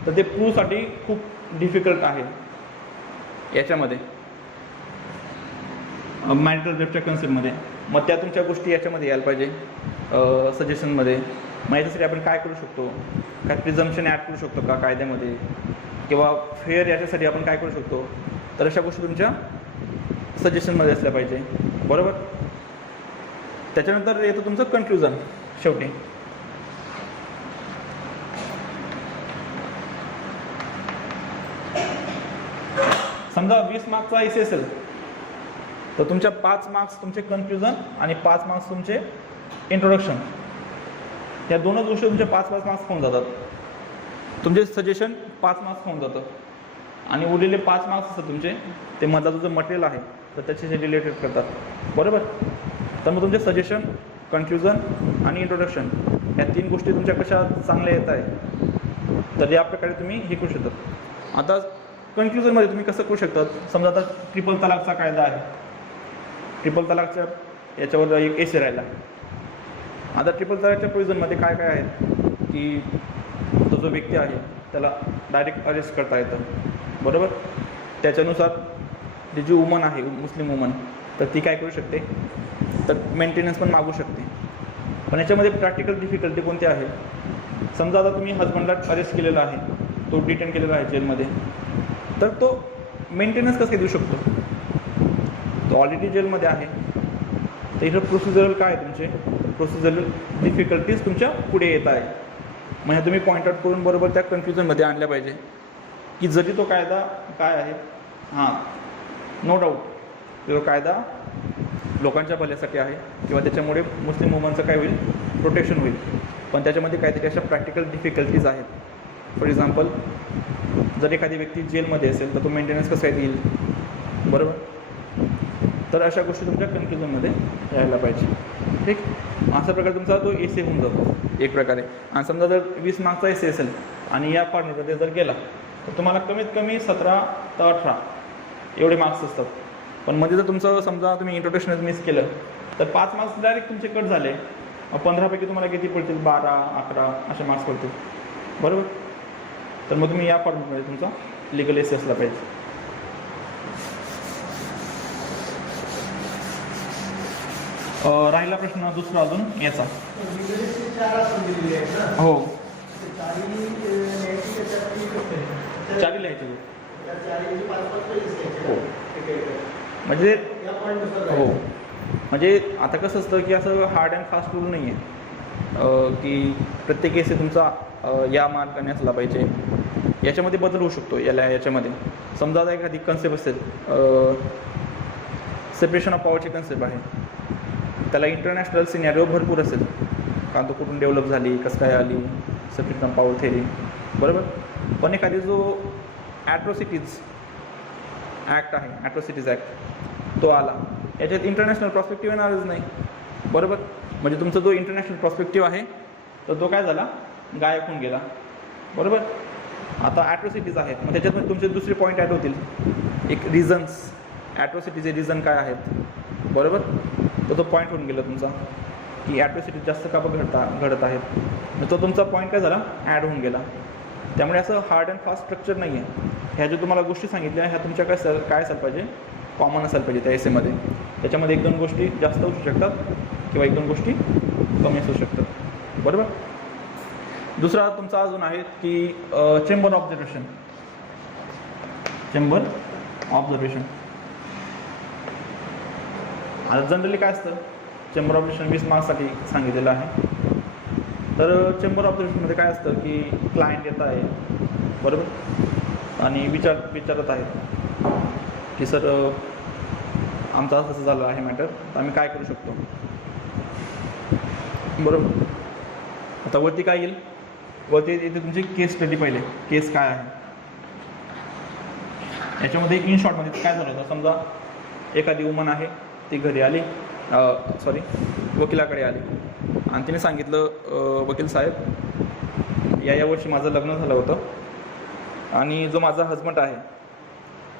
तर ते प्रूव्हसाठी खूप डिफिकल्ट आहे याच्यामध्ये मॅरिटल रेपच्या कन्सेप्टमध्ये. मग त्या तुमच्या गोष्टी याच्यामध्ये यायला पाहिजे सजेशनमध्ये. मग याच्यासाठी आपण काय करू शकतो, काय प्रिझम्पशन ॲड करू शकतो का कायद्यामध्ये, किंवा फेअर याच्यासाठी आपण काय करू शकतो, तर अशा गोष्टी तुमच्या सजेशनमध्ये असल्या पाहिजे, बरोबर. त्याच्यानंतर येतं तुमचं कन्क्लुजन शेवटी. समजा 20 मार्क्सचा IC असेल तर तुमच्या 5 मार्क्स तुमचे कन्क्लुजन आणि 5 मार्क्स तुमचे इंट्रोडक्शन. या दोनच गोष्टी तुमचे 5-5 मार्क्स होऊन जातात. तुमचे सजेशन 5 मार्क्स होऊन जातं आणि उरलेले 5 मार्क्स असतात तुमचे ते मधला जो मटेरियल आहे तर त्याच्याशी रिलेटेड करतात. बरोबर. तर मग तुमचे सजेशन, कन्फ्युजन आणि इंट्रोडक्शन या 3 गोष्टी तुमच्या कशा चांगल्या येत आहे तर या प्रकारे तुम्ही हे करू शकतात. आता कन्क्ल्युजनमध्ये तुम्ही कसं करू शकतात. समजा आता ट्रिपल तलाकचा कायदा आहे. ट्रिपल तलाकच्या याच्यावर एक एसे राहिला. आता ट्रिपल तलाकच्या प्रोविजनमध्ये काय काय आहे की तो जो व्यक्ती आहे त्याला डायरेक्ट अरेस्ट करता येतं. बरोबर. त्याच्यानुसार जी जी वुमन आहे, मुस्लिम वुमन, तर ती काय करू शकते तर मेंटेनन्स पण मागू शकते. पण याच्यामध्ये प्रॅक्टिकल डिफिकल्टी कोणती आहे. समजा आता तुम्ही हजबंडला अरेस्ट केलेला आहे, तो डिटेन केलेला आहे जेलमध्ये, तर तो मेंटेनन्स कसं देऊ शकतो. तो ऑलरेडी जेलमध्ये आहे. तर इथं प्रोसिजरल काय आहे तुमचे प्रोसिजरल डिफिकल्टीज तुमच्या पुढे येत आहे. म्हणजे तुम्ही पॉईंट आउट करून बरोबर त्या कन्फ्युजनमध्ये आणल्या पाहिजे की जरी तो कायदा काय आहे, हां नो डाऊट तो कायदा लोकांच्या भल्यासाठी आहे किंवा त्याच्यामुळे मुस्लिम वुमनचं काय होईल प्रोटेक्शन होईल, पण त्याच्यामध्ये काहीतरी अशा प्रॅक्टिकल डिफिकल्टीज आहेत. फॉर एक्झाम्पल जर एखादी व्यक्ती जेलमध्ये असेल तर तो मेंटेनन्स कसा येईल. बरोबर. तर अशा गोष्टी तुमच्या कन्फ्युजनमध्ये यायला पाहिजे. ठीक. अशा प्रकारे तुमचा तो एसे होऊन जातो एक प्रकारे. आणि समजा जर 20 मार्कचा एसे असेल आणि या फॉर्मॅटमध्ये जर गेला तर तुम्हाला कमीत कमी 17 ते 18 एवढे मार्क्स असतात. पण मध्ये जर तुमचं समजा तुम्ही इंट्रोडक्शनच मिस केलं तर 5 मार्क्स डायरेक्ट तुमचे कट झाले. 15पैकी तुम्हाला किती पडतील 12-11 असे मार्क्स पडतील. बरोबर. तर मग तुम्ही या फॉर्मॅटमध्ये तुमचा लिगल एसे असला पाहिजे. राहिला प्रश्न दुसरा अजून याचा. हो. 4 लिहायचे. हो. म्हणजे हो म्हणजे आता कसं असतं की असं हार्ड अँड फास्ट रूल नाही आहे की प्रत्येक एसे तुमचा या मार्काने असला पाहिजे. याच्यामध्ये बदल होऊ शकतो. याच्यामध्ये समजा आता एखादी कन्सेप्ट असेल, सेपरेशन ऑफ पॉवरची कन्सेप्ट आहे, त्याला इंटरनॅशनल सिनॅरिओ भरपूर असेल कारण तो कुठून डेव्हलप झाली, कसं काय आली, सेपरेशन ऑफ पॉवर थेरी. बरोबर. पण एखादी जो ॲट्रॉसिटीज ॲक्ट आहे, ॲट्रॉसिटीज ॲक्ट, तो आला, याच्यात इंटरनॅशनल प्रॉस्पेक्टिव्ह येणारच नाही. बरोबर. म्हणजे तुमचा जो इंटरनॅशनल प्रॉस्पेक्टिव्ह आहे तर तो काय झाला गायब होऊन गेला. बरोबर. आता ॲट्रॉसिटीज आहेत मग त्याच्यात तुमचे दुसरे पॉईंट ॲड होतील. एक रिझन्स, ॲट्रॉसिटीचे रिझन काय आहेत. बरोबर. तर तो पॉईंट होऊन गेला तुमचा की ॲट्रॉसिटीज जास्त का घडत आहेत. मग तो तुमचा पॉईंट काय झाला ॲड होऊन गेला. त्यामुळे असं हार्ड अँड फास्ट स्ट्रक्चर नाही आहे. ह्या ज्या तुम्हाला गोष्टी सांगितल्या ह्या तुमच्या काय असायला पाहिजे कॉमन असायला पाहिजे त्या एसेमध्ये. त्याच्यामध्ये 1-2 गोष्टी जास्त असू शकतात किंवा 1-2 गोष्टी कमी असू शकतात. बरोबर. दुसरा तुमचा अजून आहे की चेंबर ऑब्झर्वेशन. चेंबर ऑब्झर्वेशन आता जनरली काय असतं, चेंबर ऑब्झर्वेशन 20 मार्क्ससाठी सांगितलेलं आहे. तर चेंबर ऑब्झर्वेशनमध्ये काय असतं की क्लायंट येत आहे. बरोबर. आणि विचारत आहेत की सर आमचं असं झालं आहे मॅटर, तर आम्ही काय करू शकतो. बरोबर. आता वरती काय येईल, वरती इथे तुमची केस स्टडी पहिले, केस काय आहे. याच्यामध्ये इन शॉर्टमध्ये काय झालं होतं, समजा एखादी वुमन आहे ती घरी आली, वकिलाकडे आली आणि तिने सांगितलं वकील साहेब या वर्षी माझं लग्न झालं होतं आणि जो माझा हजबंड आहे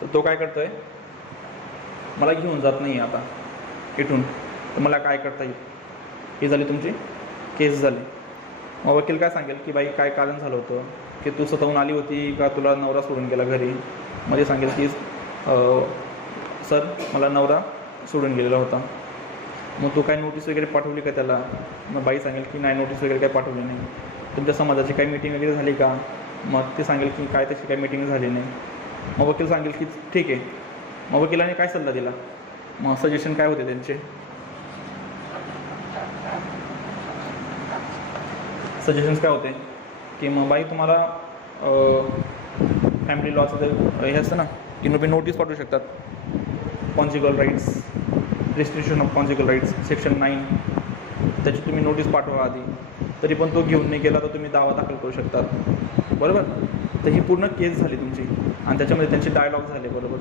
तर तो काय करतो आहे, मला घेऊन जात नाही आता इथून, तर मला काय करता येईल. ही झाली तुमची केस झाली. मग वकील काय सांगेल की बाई काय कारण झालं होतं, की तू स्वतःहून आली होती का तुला नवरा सोडून गेला घरी. मध्ये सांगेल की सर मला नवरा सोडून गेलेला होता. मग तू काय नोटीस वगैरे पाठवली का त्याला. मग बाई सांगेल की नाही नोटीस वगैरे काही पाठवली नाही. तुमच्या समाजाची काही मीटिंग वगैरे झाली का. मग ते सांगेल की काय तशी काही मीटिंग झाली नाही. मग वकील सांगेल की ठीक आहे. मग वकिलाने काय सल्ला दिला, मग सजेशन काय होते त्यांचे. सजेशन्स काय होते की मग बाई तुम्हाला फॅमिली लॉचं हे असतं ना की तुम्ही नोटीस पाठवू शकतात. Conjugal rights, restriction of conjugal rights section 9, त्याची तुम्ही नोटीस पाठवा आधी. तरी पण तो घेऊन नाही गेला तर तुम्ही दावा दाखल करू शकतात, बरोबर. तर ही पूर्ण केस झाली तुमची आणि त्याच्यामध्ये त्यांचे डायलॉग झाले, बरोबर.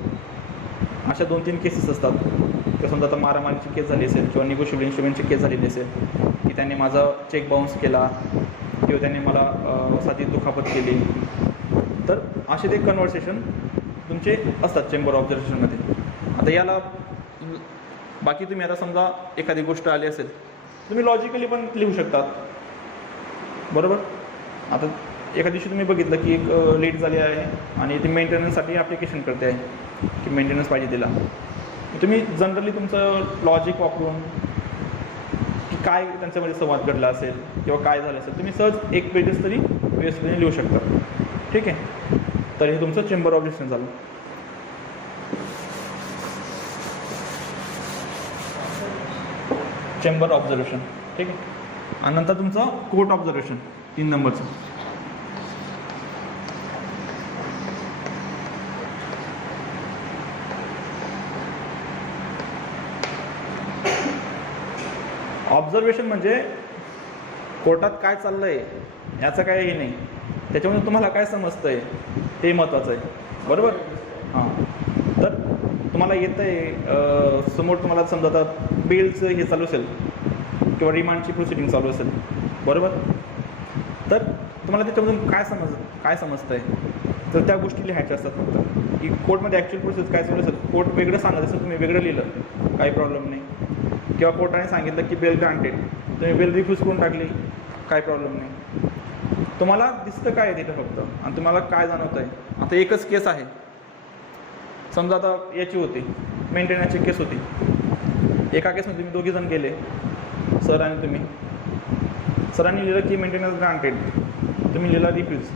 अशा 2-3 केसेस असतात किंवा समजा आता मारामारीची केस झाली असेल किंवा निगोशिएबल इन्स्ट्रुमेंटची केस झालेली असेल की त्यांनी माझा चेक बाउन्स केला किंवा त्यांनी मला साधी दुखापत केली, तर असे ते कन्व्हर्सेशन तुमचे असतात चेंबर ऑब्झर्वेशनमध्ये. आता याला बाकी तुम्ही आता समजा एखादी गोष्ट आली असेल तुम्ही लॉजिकली पण लिहू शकतात, बरोबर. आता एका दिवशी तुम्ही बघितलं की एक लेट झाली आहे आणि ती मेंटेनन्ससाठी ॲप्लिकेशन करते आहे की मेंटेनन्स पाहिजे तिला. तुम्ही जनरली तुमचं लॉजिक वापरून की काय त्यांच्यामध्ये संवाद घडला असेल किंवा काय झालं असेल तुम्ही सहज एक पेजेस तरी व्यवस्थितपणे लिहू शकता, ठीक आहे. तर हे तुमचं चेंबर ऑब्झर्वेशन झालं. चेंबर ऑब्झर्वेशन, ठीक आहे. आणि नंतर तुमचं कोर्ट ऑब्झर्वेशन 3 नंबरचं. ऑब्झर्वेशन म्हणजे कोर्टात काय चाललं आहे याचं काय हे नाही, त्याच्यामध्ये तुम्हाला काय समजतं आहे ते महत्त्वाचं आहे, बरोबर. हां, तर तुम्हाला येतं आहे समोर तुम्हाला समजा आता बेलचं हे चालू असेल किंवा रिमांडची प्रोसिडिंग चालू असेल, बरोबर. तर तुम्हाला त्याच्यामधून काय समजतं आहे तर त्या गोष्टी लिहायच्या असतात फक्त की कोर्टमध्ये ॲक्च्युअल प्रोसेस काय चालू असेल. कोर्ट वेगळं सांगत असेल तुम्ही वेगळं लिहिलं काही प्रॉब्लेम नाही, किंवा कोर्टाने सांगितलं की बेल ग्रांटेड तुम्ही बेल रिफ्यूज करून टाकली काय प्रॉब्लेम नाही. तुम्हाला दिसतं काय आहे तिथं फक्त आणि तुम्हाला काय जाणवतं आहे. आता एकच केस आहे समजा आता याची होती मेंटेनन्सची केस होती. एका केसमध्ये तुम्ही 2 जण गेले, सर आणि तुम्ही. सरांनी लिहिलं की मेंटेनन्स ग्रांटेड, तुम्ही लिहिला रिफ्यूज.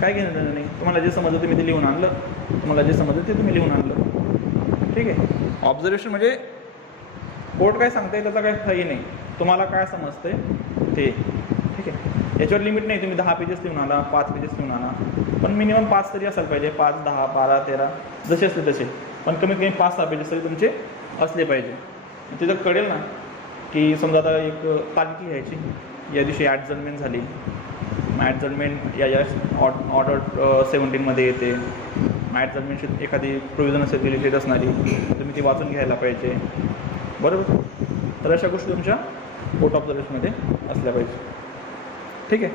काय घेणं देणं नाही, तुम्हाला जे समजलं तुम्ही ते लिहून आणलं, तुम्हाला जे समजलं ते तुम्ही लिहून आणलं, ठीक आहे. ऑब्झर्वेशन म्हणजे कोर्ट काय सांगताय त्याचा काही काही नाही, तुम्हाला काय समजतंय ते, ठीक आहे. याच्यावर लिमिट नाही, तुम्ही 10 पेजेस लिहून आला, 5 पेजेस लिहून आणा, पण मिनिमम 5 तरी असायला पाहिजे. 5, 10, 12, 13 जसे असले तसे, पण कमीत कमी 5-6 पेजेस तरी तुमचे असले पाहिजे. तिथं कळेल ना की समजा आता एक तारीख लिहायची, या दिवशी ॲडजर्नमेंट झाली, ॲडजर्नमेंट या ऑर्डर 17मध्ये येते. ॲडजर्नमेंटची एखादी प्रोव्हिजन असेल रिलेटेड असणारी तुम्ही ती वाचून घ्यायला पाहिजे, बरोबर. तर अशा गोष्टी तुमच्या कोर्ट ऑब्झर्वेशनमध्ये असल्या पाहिजे, ठीक आहे.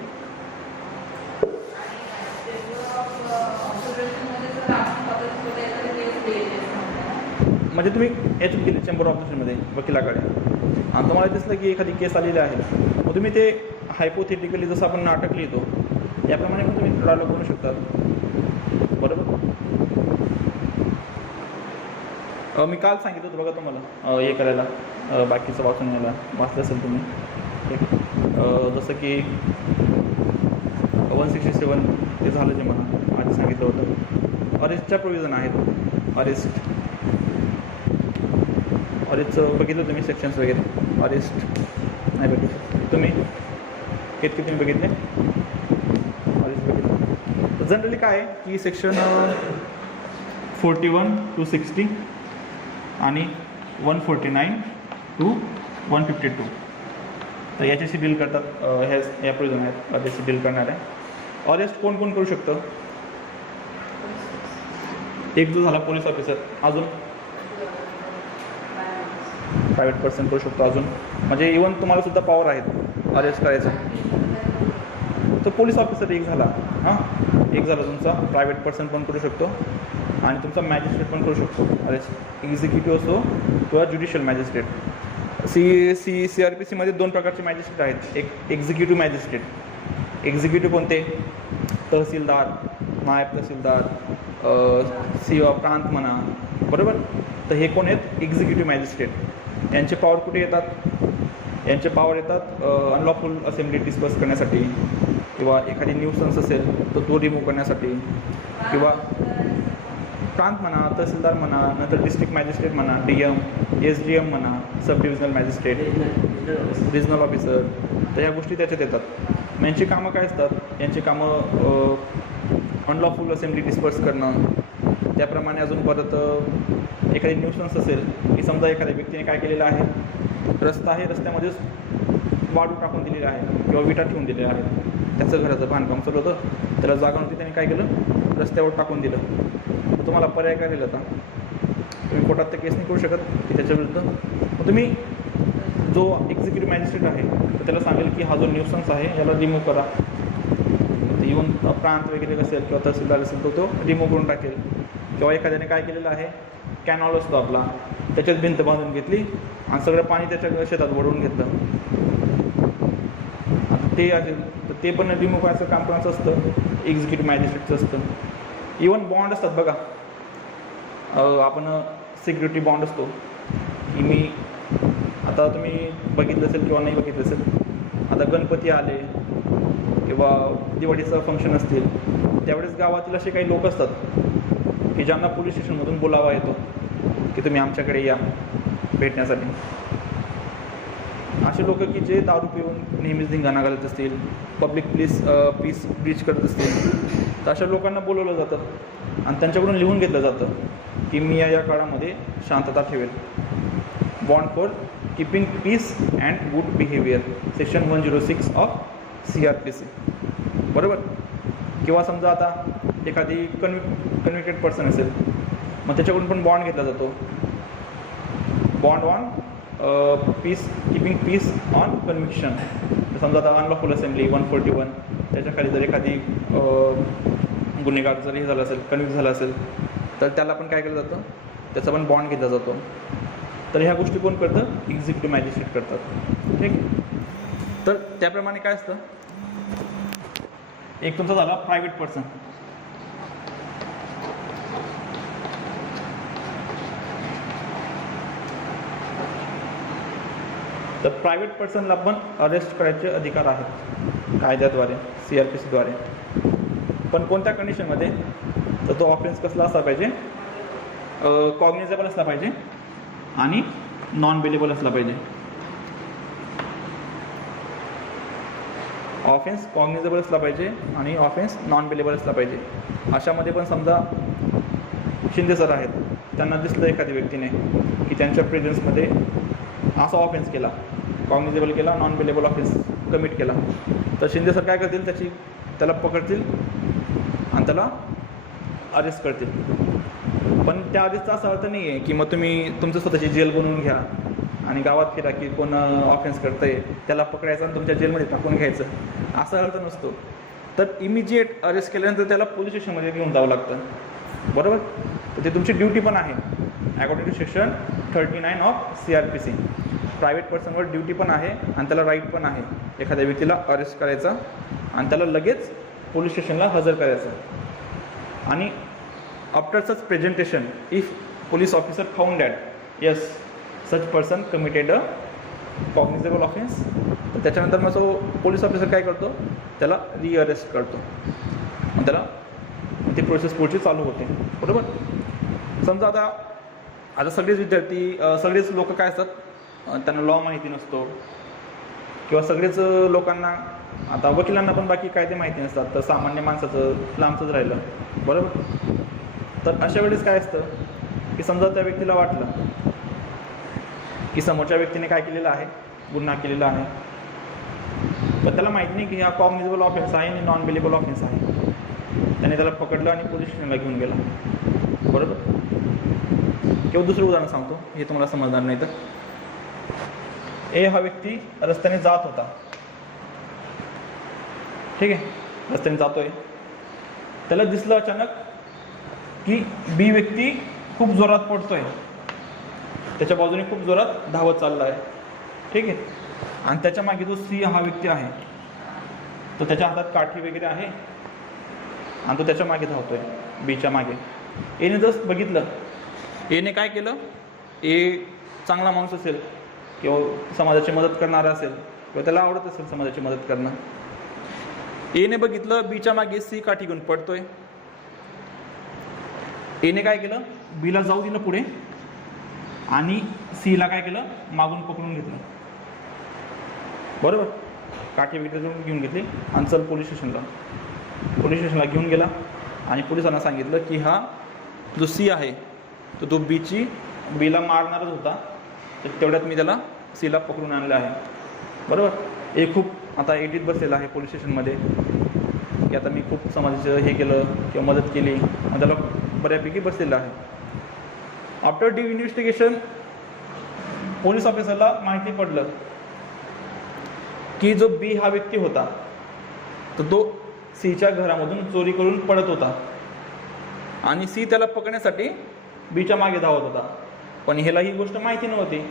म्हणजे तुम्ही याच्यात गेले चेंबर ऑब्झर्वेशनमध्ये वकिलाकडे आणि तुम्हाला दिसलं की एखादी केस आलेली आहे, मग तुम्ही ते हायपोथेटिकली जसं आपण नाटक लिहितो याप्रमाणे पण तुम्ही डायलॉग बनवू शकतात, बरोबर. मी काल सांगितलं होतं बघा तुम्हाला हे करायला, बाकीचं वाचून यायला वाचलं असेल तुम्ही, ठीक. जसं की 167 ते झालं जे मला आधी सांगितलं होतं. अरेस्टच्या प्रोव्हिजन आहेत. अरेस्टचं बघितलं तुम्ही सेक्शन्स वगैरे. अरेस्ट नाही बघितलं तुम्ही, किती तुम्ही बघितले अरेस्ट बघितलं. जनरली काय आहे की सेक्शन 41 to 60 आणि 149 to 152 तर याच्याशी डील करतात. ह्या प्रोव्हिजन आहेत याच्याशी डील करणार आहे. अरेस्ट कोण कोण करू शकतं. एक जो झाला पोलीस ऑफिसर, अजून प्रायव्हेट पर्सन करू शकतो. अजून म्हणजे इवन तुम्हाला सुद्धा पॉवर आहेत अरेस्ट करायचं. तर पोलीस ऑफिसर एक झाला, हां एक झाला तुमचा प्रायव्हेट पर्सन पण करू शकतो आणि तुमचा मॅजिस्ट्रेट पण करू शकतो अरेस्ट. एक्झिक्युटिव्ह असो किंवा ज्युडिशियल मॅजिस्ट्रेट. CRPC मध्ये 2 प्रकारचे मॅजिस्ट्रेट आहेत. एक एक्झिक्युटिव्ह मॅजिस्ट्रेट. एक्झिक्युटिव्ह कोणते, तहसीलदार, नायब तहसीलदार, प्रांत म्हणा, बरोबर. तर हे कोण आहेत एक्झिक्युटिव्ह मॅजिस्ट्रेट. यांचे पॉवर कुठे येतात, यांचे पॉवर येतात अनलॉफुल असेंब्ली डिस्पर्स करण्यासाठी किंवा एखादी न्यूसन्स असेल तर तो रिमूव्ह करण्यासाठी, किंवा प्रांत म्हणा, तहसीलदार म्हणा, नंतर डिस्ट्रिक्ट मॅजिस्ट्रेट म्हणा, DM, SDM म्हणा, सब डिव्हिजनल मॅजिस्ट्रेट, रिजनल ऑफिसर. तर ह्या गोष्टी त्याच्यात येतात. यांची कामं काय असतात, यांची कामं अनलॉफुल असेंब्ली डिस्पर्स करणं. त्याप्रमाणे अजून परत एखादी न्यूसन्स असेल की समजा एखाद्या व्यक्तीने काय केलेलं आहे, रस्ता आहे, रस्त्यामध्ये वाळू टाकून दिलेली आहे किंवा विटा ठेवून दिलेल्या आहेत. त्याचं घराचं बांधकाम चालू होतं, त्याला जागा नव्हती, त्याने काय केलं, रस्त्यावर टाकून दिलं. तर तुम्हाला पर्याय काय दिला होता? तुम्ही कोर्टात तर केस नाही करू शकत की त्याच्याविरुद्ध. मग तुम्ही जो एक्झिक्युटिव्ह मॅजिस्ट्रेट आहे तर त्याला सांगेल की हा जो न्यूसन्स आहे याला रिमूव्ह करा. ते येऊन प्रांत वगैरे असेल किंवा तहसीलदार असेल तर तो रिमूव्ह करून टाकेल. किंवा एखाद्याने काय केलेलं आहे, कॅनॉल असतो आपला, त्याच्यात भिंत बांधून घेतली आणि सगळं पाणी त्याच्या शेतात वळवून घेतलं. आता ते आहे तर ते पण रिमूव्ह करायचं काम कोणाचं असतं? एक्झिक्युटिव्ह मॅजिस्ट्रेटचं असतं. इवन बॉन्ड असतात बघा, आपण सिक्युरिटी बॉन्ड असतो की मी आता तुम्ही बघितलं असेल किंवा नाही बघितलं असेल, आता गणपती आले किंवा दिवाळीचं फंक्शन असतील त्यावेळेस गावातील असे काही लोक असतात की ज्यांना पोलीस स्टेशनमधून बोलावा येतो की तुम्ही आमच्याकडे या भेटण्यासाठी. असे लोक की जे दारू पिऊन नेहमीच धिंगाणा घालत असतील, पब्लिक पीस ब्रीच करत असतील, तर अशा लोकांना बोलवलं जातं आणि त्यांच्याकडून लिहून घेतलं जातं की मी या काळामध्ये शांतता ठेवेल. Bond for keeping peace and good behaviour, section 106 of CRPC. बरोबर. किंवा समजा आता एखादी कन्व्हिक्टेड पर्सन असेल, मग त्याच्याकडून पण बॉन्ड घेतला जातो. Bond on peace, keeping peace on conviction. समजा आता अनलॉफुल असेंब्ली 141, त्याच्याखाली जर एखादी गुन्हेगार जर हे झालं असेल, कन्व्हिक्ट झाला असेल, तर त्याला पण काय केलं जातं, त्याचा पण बॉन्ड घेतला जातो. तर ह्या गोष्टी कोण करतं? एक्झिक्युटिव्ह मॅजिस्ट्रेट करतात. ठीक. तर त्याप्रमाणे काय असतं, एक तुमचा झाला प्रायव्हेट पर्सन. तर प्रायव्हेट पर्सनला पण अरेस्ट करायचे अधिकार आहेत कायद्याद्वारे, CRPCद्वारे. पण कोणत्या कंडिशनमध्ये? तर तो ऑफेन्स कसला असला पाहिजे? कॉग्निझेबल असला पाहिजे आणि नॉन बेलेबल असला पाहिजे. ऑफेन्स कॉग्निझेबल असला पाहिजे आणि ऑफेन्स नॉन बेलेबल असला पाहिजे. अशामध्ये पण समजा शिंदे सर आहेत, त्यांना दिसलं एखाद्या व्यक्तीने की त्यांच्या प्रेझेन्समध्ये असा ऑफेन्स केला, कॉग्निझेबल केला, नॉन बेलेबल ऑफेन्स कमिट केला, तर शिंदे सर काय करतील, त्याला पकडतील आणि त्याला अरेस्ट करतील. पण त्या अरेस्टचा असा अर्थ नाही आहे की मग तुम्ही तुमचं स्वतःची जेल बनवून घ्या आणि गावात फिरा की कोण ऑफेन्स करतंय त्याला पकडायचं आणि तुमच्या जेलमध्ये टाकून घ्यायचं, असा अर्थ नसतो. तर इमिजिएट अरेस्ट केल्यानंतर त्याला पोलीस स्टेशनमध्ये घेऊन जावं लागतं. बरोबर. तर ते तुमची ड्युटी पण आहे according to section 39 of CRPC. Private पर्सनवर ड्युटी पण आहे आणि त्याला राईट पण आहे एखाद्या व्यक्तीला अरेस्ट करायचा आणि त्याला लगेच पोलीस स्टेशनला हजर करायचं. आणि after such presentation, if police officer found that yes such person committed a cognizable offence, तर त्याच्यानंतर मग तो पोलीस ऑफिसर काय करतो, त्याला रिअरेस्ट करतो. मग त्याला ती प्रोसेस पुढची चालू होते. बरोबर. समजा आता सगळेच विद्यार्थी, सगळेच लोक काय असतात, त्यांना लॉ माहिती नसतो किंवा सगळेच लोकांना, आता वकिलांना पण बाकी कायदे माहिती नसतात, तर सामान्य माणसाचं लांबचंच राहिलं. बरोबर. तर अशा वेळेस काय असतं की समजा त्या व्यक्तीला वाटलं की समोरच्या व्यक्तीने काय केलेलं आहे, गुन्हा केलेला आहे, पण त्याला माहीत नाही की हा कॉग्निझेबल ऑफेन्स आहे आणि नॉन बेलेबल ऑफेन्स आहे. त्याने त्याला पकडलं आणि पोलीस स्टेशनला घेऊन गेला. बरोबर. किंवा दुसरं उदाहरण सांगतो, हे तुम्हाला समजणार नाही. तर हा व्यक्ती रस्त्याने जात होता. ठीक आहे, रस्त्याने जातोय, त्याला दिसलं अचानक की बी व्यक्ती खूप जोरात पडतोय, त्याच्या बाजूने खूप जोरात धावत चालला आहे. ठीक आहे. आणि त्याच्या मागे जो C हा व्यक्ती आहे, तर त्याच्या हातात काठी वगैरे आहे आणि तो त्याच्या मागे धावतोय, बीच्या मागे. एने जस्ट बघितलं, एने काय केलं, चांगला माणूस असेल किंवा समाजाची मदत करणारा असेल किंवा त्याला आवडत असेल समाजाची मदत करणं, एने बघितलं बीच्या मागे C काठी घेऊन पडतोय. एने काय केलं, बीला जाऊ दिलं पुढे आणि Cला काय केलं, मागून पकडून घेतलं. बरोबर. काठी वगैरे घेऊन घेतली आणि चल पोलीस स्टेशनला घेऊन गेला आणि पोलिसांना सांगितलं की हा जो C आहे तो बीला मारणारच होता, तर तेवढ्यात मी त्याला Cला पकडून आणलं आहे. बरोबर. हे खूप आता एटीत बसलेलं आहे पोलीस स्टेशनमध्ये, की आता मी खूप समाजाचं हे केलं किंवा मदत केली, मग त्याला बऱ्यापैकी बसलेलं आहे. आफ्टर डीप इन्व्हेस्टिगेशन पोलीस ऑफिसरला माहिती पडलं की जो बी हा व्यक्ती होता तर तो सीच्या घरामधून चोरी करून पडत होता आणि सी त्याला पकडण्यासाठी बीच्या मागे धावत होता. पण ह्याला ही गोष्ट माहिती नव्हती.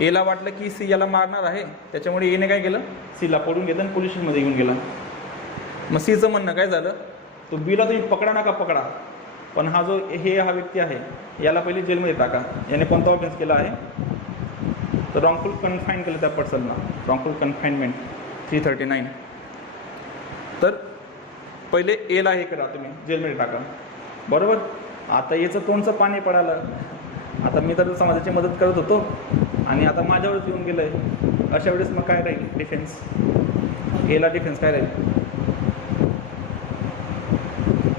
एला वाटलं की सी याला मारणार आहे, त्याच्यामुळे एने काय केलं, सीला पडून घेतलं आणि पोलीस स्टेशनमध्ये येऊन गेला. मग सीचं म्हणणं काय झालं, तो बीला तुम्ही पकडा नका पकडा, पण हा जो हा व्यक्ती आहे याला पहिले जेलमध्ये टाका. याने कोणता ऑफेन्स केला आहे, तर रॉंगफुल कन्फाईन केलं त्या पर्सनला, रॉंगफुल कन्फाईनमेंट 339. तर पहिले एला हे करा, तुम्ही जेलमध्ये टाका. बरोबर. आता याचं तोंडचं पाणी पडालं, आता मी तर समाजाची मदत करत होतो आणि आता माझ्यावरच येऊन गेलं आहे. अशा वेळेस मग काय राहील डिफेन्स, एला डिफेन्स काय राहील.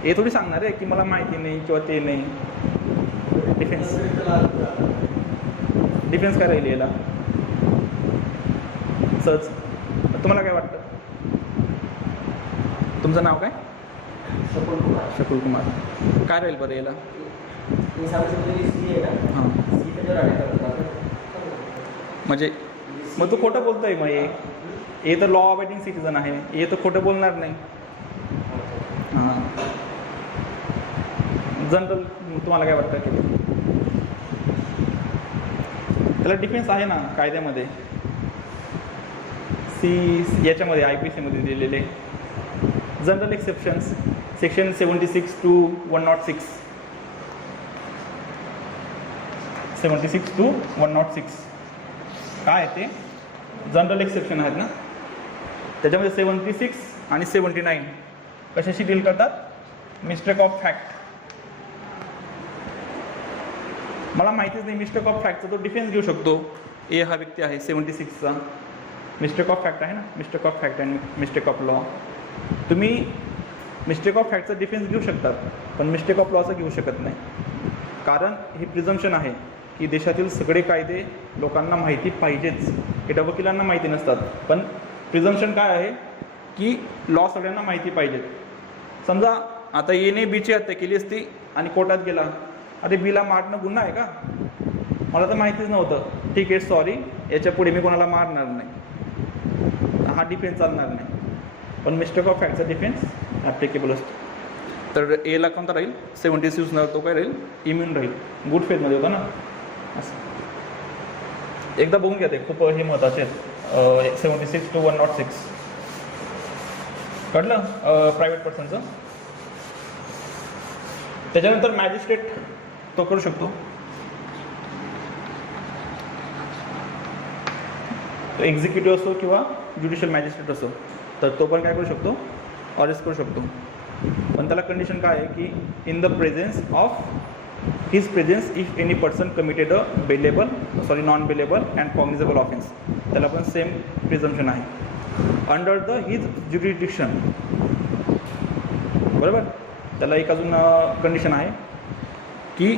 हे थोडी सांगणार आहे की मला माहिती नाही किंवा ते नाही. डिफेन्स काय राहील याला सहज. तुम्हाला काय वाटतं, तुमचं नाव काय? शकूल कुमार. काय राहील बरं याला? हां, म्हणजे मग तो खोटं बोलतोय. मग हे तर लॉ अबायडिंग सिटीजन आहे, हे तर खोटं बोलणार नाही. हां, जनरल तुम्हाला काय वाटतं की त्याला डिफेन्स आहे ना कायद्यामध्ये, याच्यामध्ये IPC मध्ये दिलेले general exceptions section 76 to 106. 76 to 106 काय आहे ते जनरल एक्सेप्शन आहेत ना. त्याच्यामध्ये 76 आणि 79 कशाशी डील करतात, मिस्टेक ऑफ फॅक्ट. मला माहितीच नाही मिस्टेक ऑफ फॅक्टचा तो डिफेन्स घेऊ शकतो. ए हा व्यक्ती आहे 76चा, मिस्टेक ऑफ फॅक्ट आहे ना, mistake of fact and mistake of law. तुम्ही मिस्टेक ऑफ फॅक्टचा डिफेन्स घेऊ शकतात, पण मिस्टेक ऑफ लॉचा घेऊ शकत नाही. कारण हे प्रिझम्पशन आहे की देशातील सगळे कायदे लोकांना माहिती पाहिजेच. हे वकिलांना माहिती नसतात, पण प्रिझम्पशन काय आहे की लॉ सगळ्यांना माहिती पाहिजेत. समजा आता एने बीची हत्या केली असती आणि कोर्टात गेला, अरे बीला मारणं गुन्हा आहे का, मला तर माहितीच नव्हतं, ठीक आहे सॉरी, याच्या पुढे मी कोणाला मारणार नाही, हा डिफेन्स चालणार नाही. पण मिस्टेक ऑफ फॅक्टचा डिफेन्स ॲप्लिकेबल असतो. तर एला कोणता राहील, 76 तो काय राहील, इम्युन राहील, गुड फेथमध्ये होता ना. असं एकदा बघून घ्या, ते खूप हे महत्त्वाचे आहेत. 76 to 106 कळलं प्रायव्हेट पर्सनचं. त्याच्यानंतर मॅजिस्ट्रेट तो करू शकतो. तो एक्झिक्युटिव्ह असो किंवा ज्युडिशियल मॅजिस्ट्रेट असो, तर तो पण काय करू शकतो, अरेस्ट करू शकतो. पण त्याला कंडिशन काय आहे की in the presence of his presence if any person committed a non bailable and cognizable offence. त्याला पण सेम प्रिझम्पशन आहे. Under the his jurisdiction. बरोबर. त्याला एक अजून कंडिशन आहे की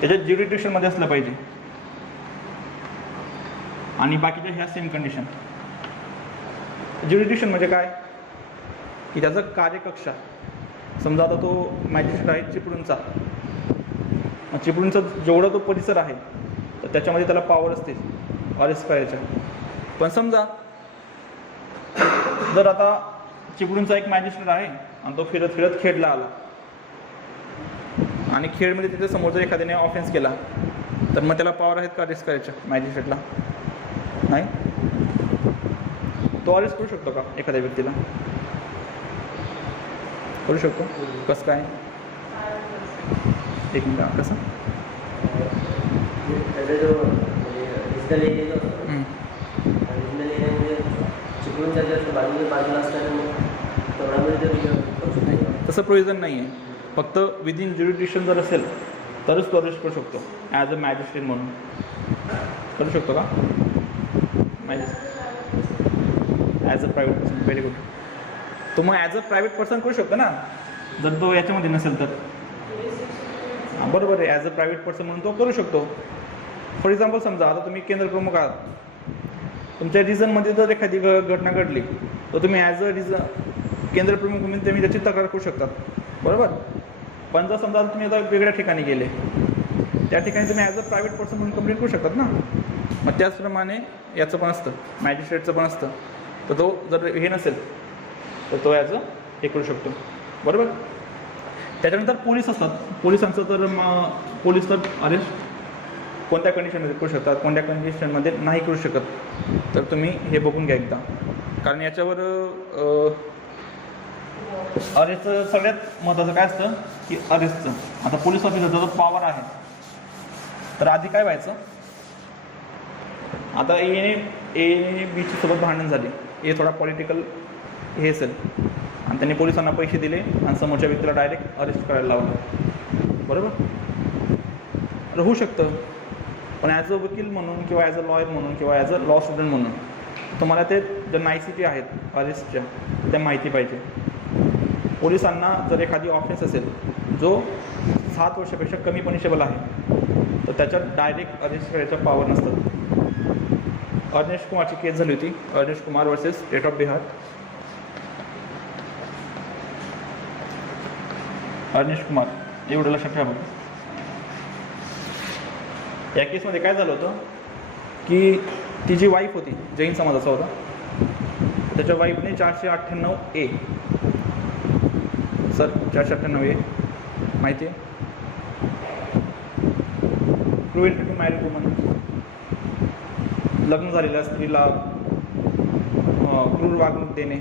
त्याच्या ज्युरिडिक्शनमध्ये असलं पाहिजे. आणि बाकीच्या ह्या सेम कंडिशन. ज्युरिडिक्शन म्हणजे काय की त्याचा कार्यकक्षा, समजा आता तो मॅजिस्ट्रेट आहे चिपळूणचा, चिपळूणचा जेवढा तो परिसर आहे तर त्याच्यामध्ये त्याला पॉवर असते अरेस्ट करायच्या. पण समजा जर आता चिपळूणचा एक मॅजिस्ट्रेट आहे आणि तो फिरत फिरत खेडला आला आणि खेडमध्ये त्याच्या समोर जर एखाद्याने ऑफेन्स केला, तर मग त्याला पॉवर आहेत का अरेस्ट करायच्या मॅजिस्ट्रेटला? नाही. तो अरेस्ट करू शकतो का एखाद्या व्यक्तीला? करू शकतो. कसं काय? एक मिनिट. कसं तसं प्रोविजन नाही आहे. फक्त विदिन ज्युरिडिक्शन जर असेल तरच तो अरेस्ट करू शकतो ॲज अ मॅजिस्ट्रेट म्हणून. करू शकतो का as a private person? Very good. तो मग ॲज अ प्रायव्हेट पर्सन करू शकतो ना, जर तो याच्यामध्ये नसेल तर. बरोबर आहे, ॲज अ प्रायव्हेट पर्सन म्हणून तो करू शकतो. फॉर एक्झाम्पल समजा आता तुम्ही केंद्र प्रमुख आहात, तुमच्या रिजनमध्ये जर एखादी घटना घडली तर तुम्ही ॲज अ केंद्र प्रमुख म्हणून तुम्ही त्याची तक्रार करू शकतात, बरोबर. पण जर समजा तुम्ही आता वेगळ्या ठिकाणी गेले, त्या ठिकाणी तुम्ही ॲज अ प्रायव्हेट पर्सन म्हणून कंप्लेंट करू शकतात ना. मग त्याचप्रमाणे याचं पण असतं, मॅजिस्ट्रेटचं पण असतं. तर तो जर हे नसेल तर तो ॲज अ हे करू शकतो, बरोबर. त्याच्यानंतर पोलीस असतात. पोलिसांचं तर पोलीस तर अरेस्ट कोणत्या कंडिशनमध्ये करू शकतात, कोणत्या कंडिशनमध्ये नाही करू शकत, तर तुम्ही हे बघून घ्या एकदा. कारण याच्यावर अरेस्टचं सगळ्यात महत्त्वाचं काय असतं की अरेस्टचं. आता पोलीस ऑफिसरचा जो पॉवर आहे, तर आधी काय व्हायचं, आता ए बीची सोबत भांडण झाली, हे थोडा पॉलिटिकल हे असेल आणि त्यांनी पोलिसांना पैसे दिले आणि समोरच्या व्यक्तीला डायरेक्ट अरेस्ट करायला लावलं, बरोबर. होऊ शकतं. पण ॲज अ वकील म्हणून किंवा ॲज अ लॉयर म्हणून किंवा ॲज अ लॉ स्टुडंट म्हणून तुम्हाला ते ज्या नायसिटी आहेत अरेस्टच्या त्या माहिती पाहिजे. पोलिसांना जर एखादी ऑफेन्स असेल जो 7 वर्षापेक्षा कमी पनिशेबल आहे, तर त्याच्यात डायरेक्ट अरेस्ट करायचा पॉवर नसतात. अर्नेश कुमारची केस झाली होती, Arnesh Kumar versus state of Bihar. Arnesh Kumar एवढं लक्षात ठेवा. या केसमध्ये काय झालं होतं की ती जी वाईफ होती, जैन समाजाचा होता, त्याच्या वाईफने 498A सर 498A माहिती आहे, क्रुएल्टी टू मॅरिड वुमन, लग्न झालेल्या स्त्रीला क्रूर वागणूक देणे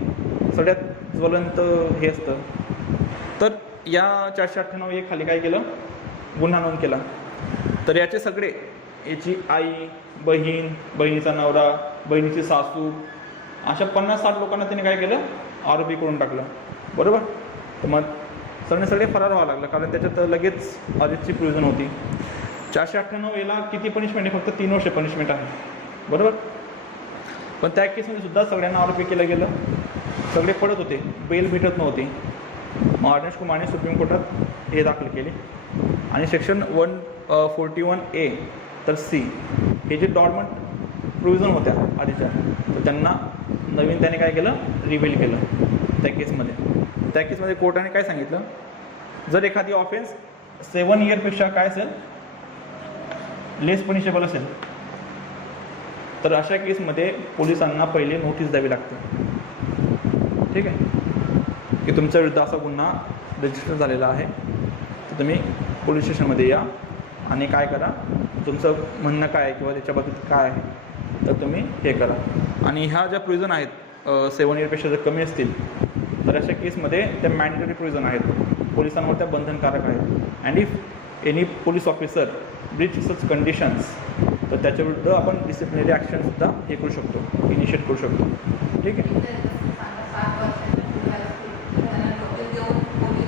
सगळ्यात ज्वलंत हे असतं. तर या 498A खाली काय केलं, गुन्हा नोंद केला. तर याचे सगळे, याची आई, बहीण, बहिणीचा नवरा, बहिणीची सासू, अशा 50-60 लोकांना त्याने काय केलं, आरोपी करून टाकलं, बरोबर. तर मग सगळे फरार व्हावं लागलं, कारण त्याच्यात लगेच अरेस्टची प्रोव्हिजन होती. 498Aला किती पनिशमेंट आहे, फक्त 3 वर्ष पनिशमेंट आहे, बरोबर. पण त्या केसमध्ये सुद्धा सगळ्यांना आरोपी केलं गेलं, सगळे पडत होते, बेल भेटत नव्हती. मग अर्नेश कुमारने सुप्रीम कोर्टात हे दाखल केले आणि सेक्शन 141A तर C हे जे डॉर्मंट प्रोव्हिजन होत्या आधीच्या, तर त्यांना नवीन त्याने काय केलं, रिव्हील केलं त्या केसमध्ये. त्या केसमध्ये कोर्टाने काय सांगितलं, जर एखादी ऑफेन्स 7 इयरपेक्षा काय असेल, लेस पनिशेबल असेल, तर अशा केसमध्ये पोलिसांना पहिले नोटीस द्यावी लागते, ठीक आहे, की तुमच्या विरुद्ध असा गुन्हा रजिस्टर झालेला आहे, तर तुम्ही पोलीस स्टेशनमध्ये या आणि काय करा, तुमचं म्हणणं काय आहे किंवा त्याच्याबद्दल काय आहे, तर तुम्ही हे करा. आणि ह्या ज्या प्रोव्हिजन आहेत 7 इयरपेक्षा जर कमी असतील, तर अशा केसमध्ये त्या मॅन्डेटरी प्रोव्हिजन आहेत, पोलिसांवर त्या बंधनकारक आहेत. And if any police officer Breach such conditions, तर त्याच्याविरुद्ध आपण डिसिप्लिनरी ॲक्शनसुद्धा हे करू शकतो, इनिशिएट करू शकतो, ठीक आहे.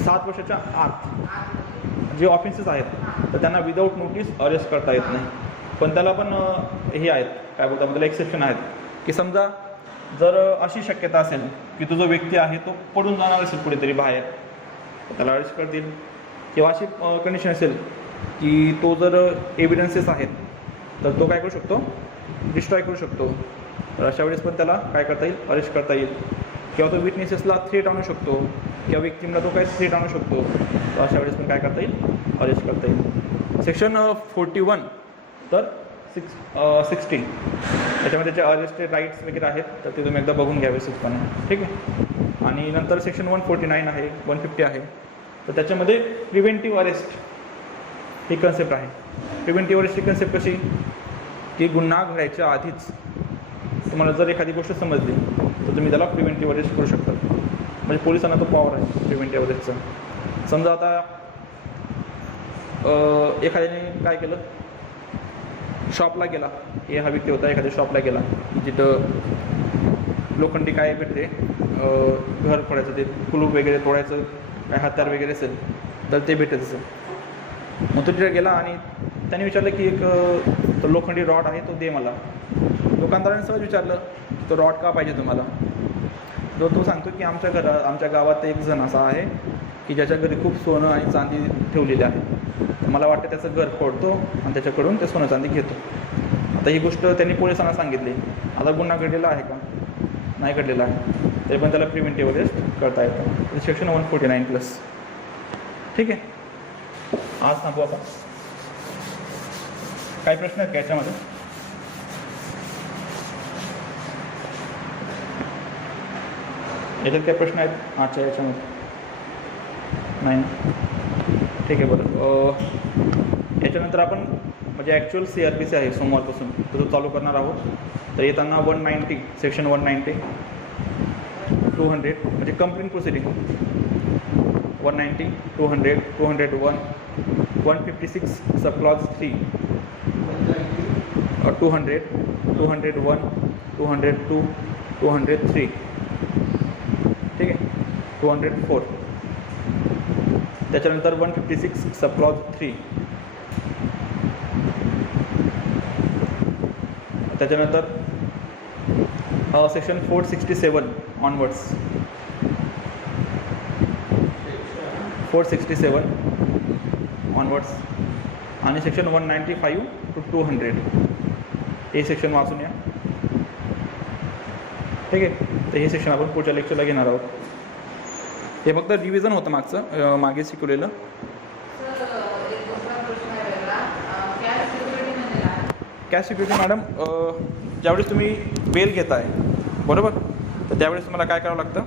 7 वर्षाच्या आत जे ऑफेन्सेस आहेत, तर त्यांना विदाऊट नोटीस अरेस्ट करता येत नाही. पण त्याला पण हे आहेत, काय बोलतात, त्याला एक्सेप्शन आहेत, की समजा जर अशी शक्यता असेल की तो जो व्यक्ती आहे तो पडून जाणार असेल कुठेतरी बाहेर, तर त्याला अरेस्ट करतील. किंवा अशी कंडिशन असेल की तो जर एव्हिडन्सेस आहेत, तर तो काय करू शकतो, डिस्ट्रॉय करू शकतो, तर अशा वेळेस पण त्याला काय करता येईल, अरेस्ट करता येईल. किंवा तो विटनेसेसला थ्रेट आणू शकतो किंवा विक्टीमला तो काही थ्रेट आणू शकतो, तर अशा वेळेस पण काय करता येईल, अरेस्ट करता येईल. सेक्शन 41 तर 60 त्याच्यामध्ये त्याचे अरेस्टेड राईट्स वगैरे आहेत, तर ते तुम्ही एकदा बघून घ्यावे सुचपणे, ठीक आहे. आणि नंतर सेक्शन 149 आहे, 150 आहे, तर त्याच्यामध्ये प्रिव्हेंटिव्ह अरेस्ट ही कन्सेप्ट आहे. प्रिव्हेंटिव्ह अरेस्टची कन्सेप्ट कशी, की गुन्हा घडायच्या आधीच तुम्हाला जर एखादी गोष्ट समजली, तर तुम्ही त्याला प्रिव्हेंटिव्ह अरेस्ट करू शकता. म्हणजे पोलिसांना तो पॉवर आहे प्रिव्हेंटिव्ह अरेस्टचा. समजा आता एखाद्याने काय केलं, शॉपला गेला, हे हा व्यक्ती होता, एखाद्या शॉपला गेला जिथं लोखंडी काय भेटते, घर फोडायचं, ते कुलूप वगैरे तोडायचं, काय हत्यार वगैरे असेल तर ते भेटत असेल. मग तो तिथे गेला आणि त्याने विचारलं की एक तो लोखंडी रॉड आहे तो दे मला. दुकानदाराने सहज विचारलं तो रॉड का पाहिजे तुम्हाला, जो तो सांगतो की आमच्या गावात एक जण असा आहे की ज्याच्या घरी खूप सोनं आणि चांदी ठेवलेली आहे, तर मला वाटतं त्याचं घर फोडतो आणि त्याच्याकडून ते सोनं चांदी घेतो. आता ही गोष्ट त्यांनी पोलिसांना सांगितली, आता गुन्हा घडलेला आहे का, नाही घडलेला आहे, तरी पण त्याला प्रिव्हेंटिव्ह अरेस्ट करता येतं. सेक्शन 149+. ठीक आहे, आज थांबू आपण. काही प्रश्न आहेत का याच्यामध्ये? याच्यात काय प्रश्न आहेत आजच्या याच्यामध्ये? नाही ना? ठीक आहे. बरं, याच्यानंतर आपण म्हणजे ॲक्च्युअल CRPC आहे सोमवारपासून तर तो चालू करणार आहोत. तर येताना 190 सेक्शन 190 200 म्हणजे कंप्लेंट प्रोसिडिंग 190 200 201 156 सब क्लॉज 3 200 201 202 203 ठीक आहे, 204. त्याच्यानंतर 156 सब क्लॉज 3. त्याच्यानंतर सेक्शन 467 ऑनवर्ड्स 467 ऑनवर्ड्स आणि सेक्शन 195 to 200 हे सेक्शन वाचून या. ठीक आहे, तर हे सेक्शन आपण पुढच्या लेक्चरला घेणार आहोत. हे फक्त रिव्हिजन होतं मागचं, मागे शिकवलेलं. कॅश सिक्युरिटी मॅडम, ज्यावेळेस तुम्ही बेल घेताय बरोबर, तर त्यावेळेस तुम्हाला काय करावं लागतं,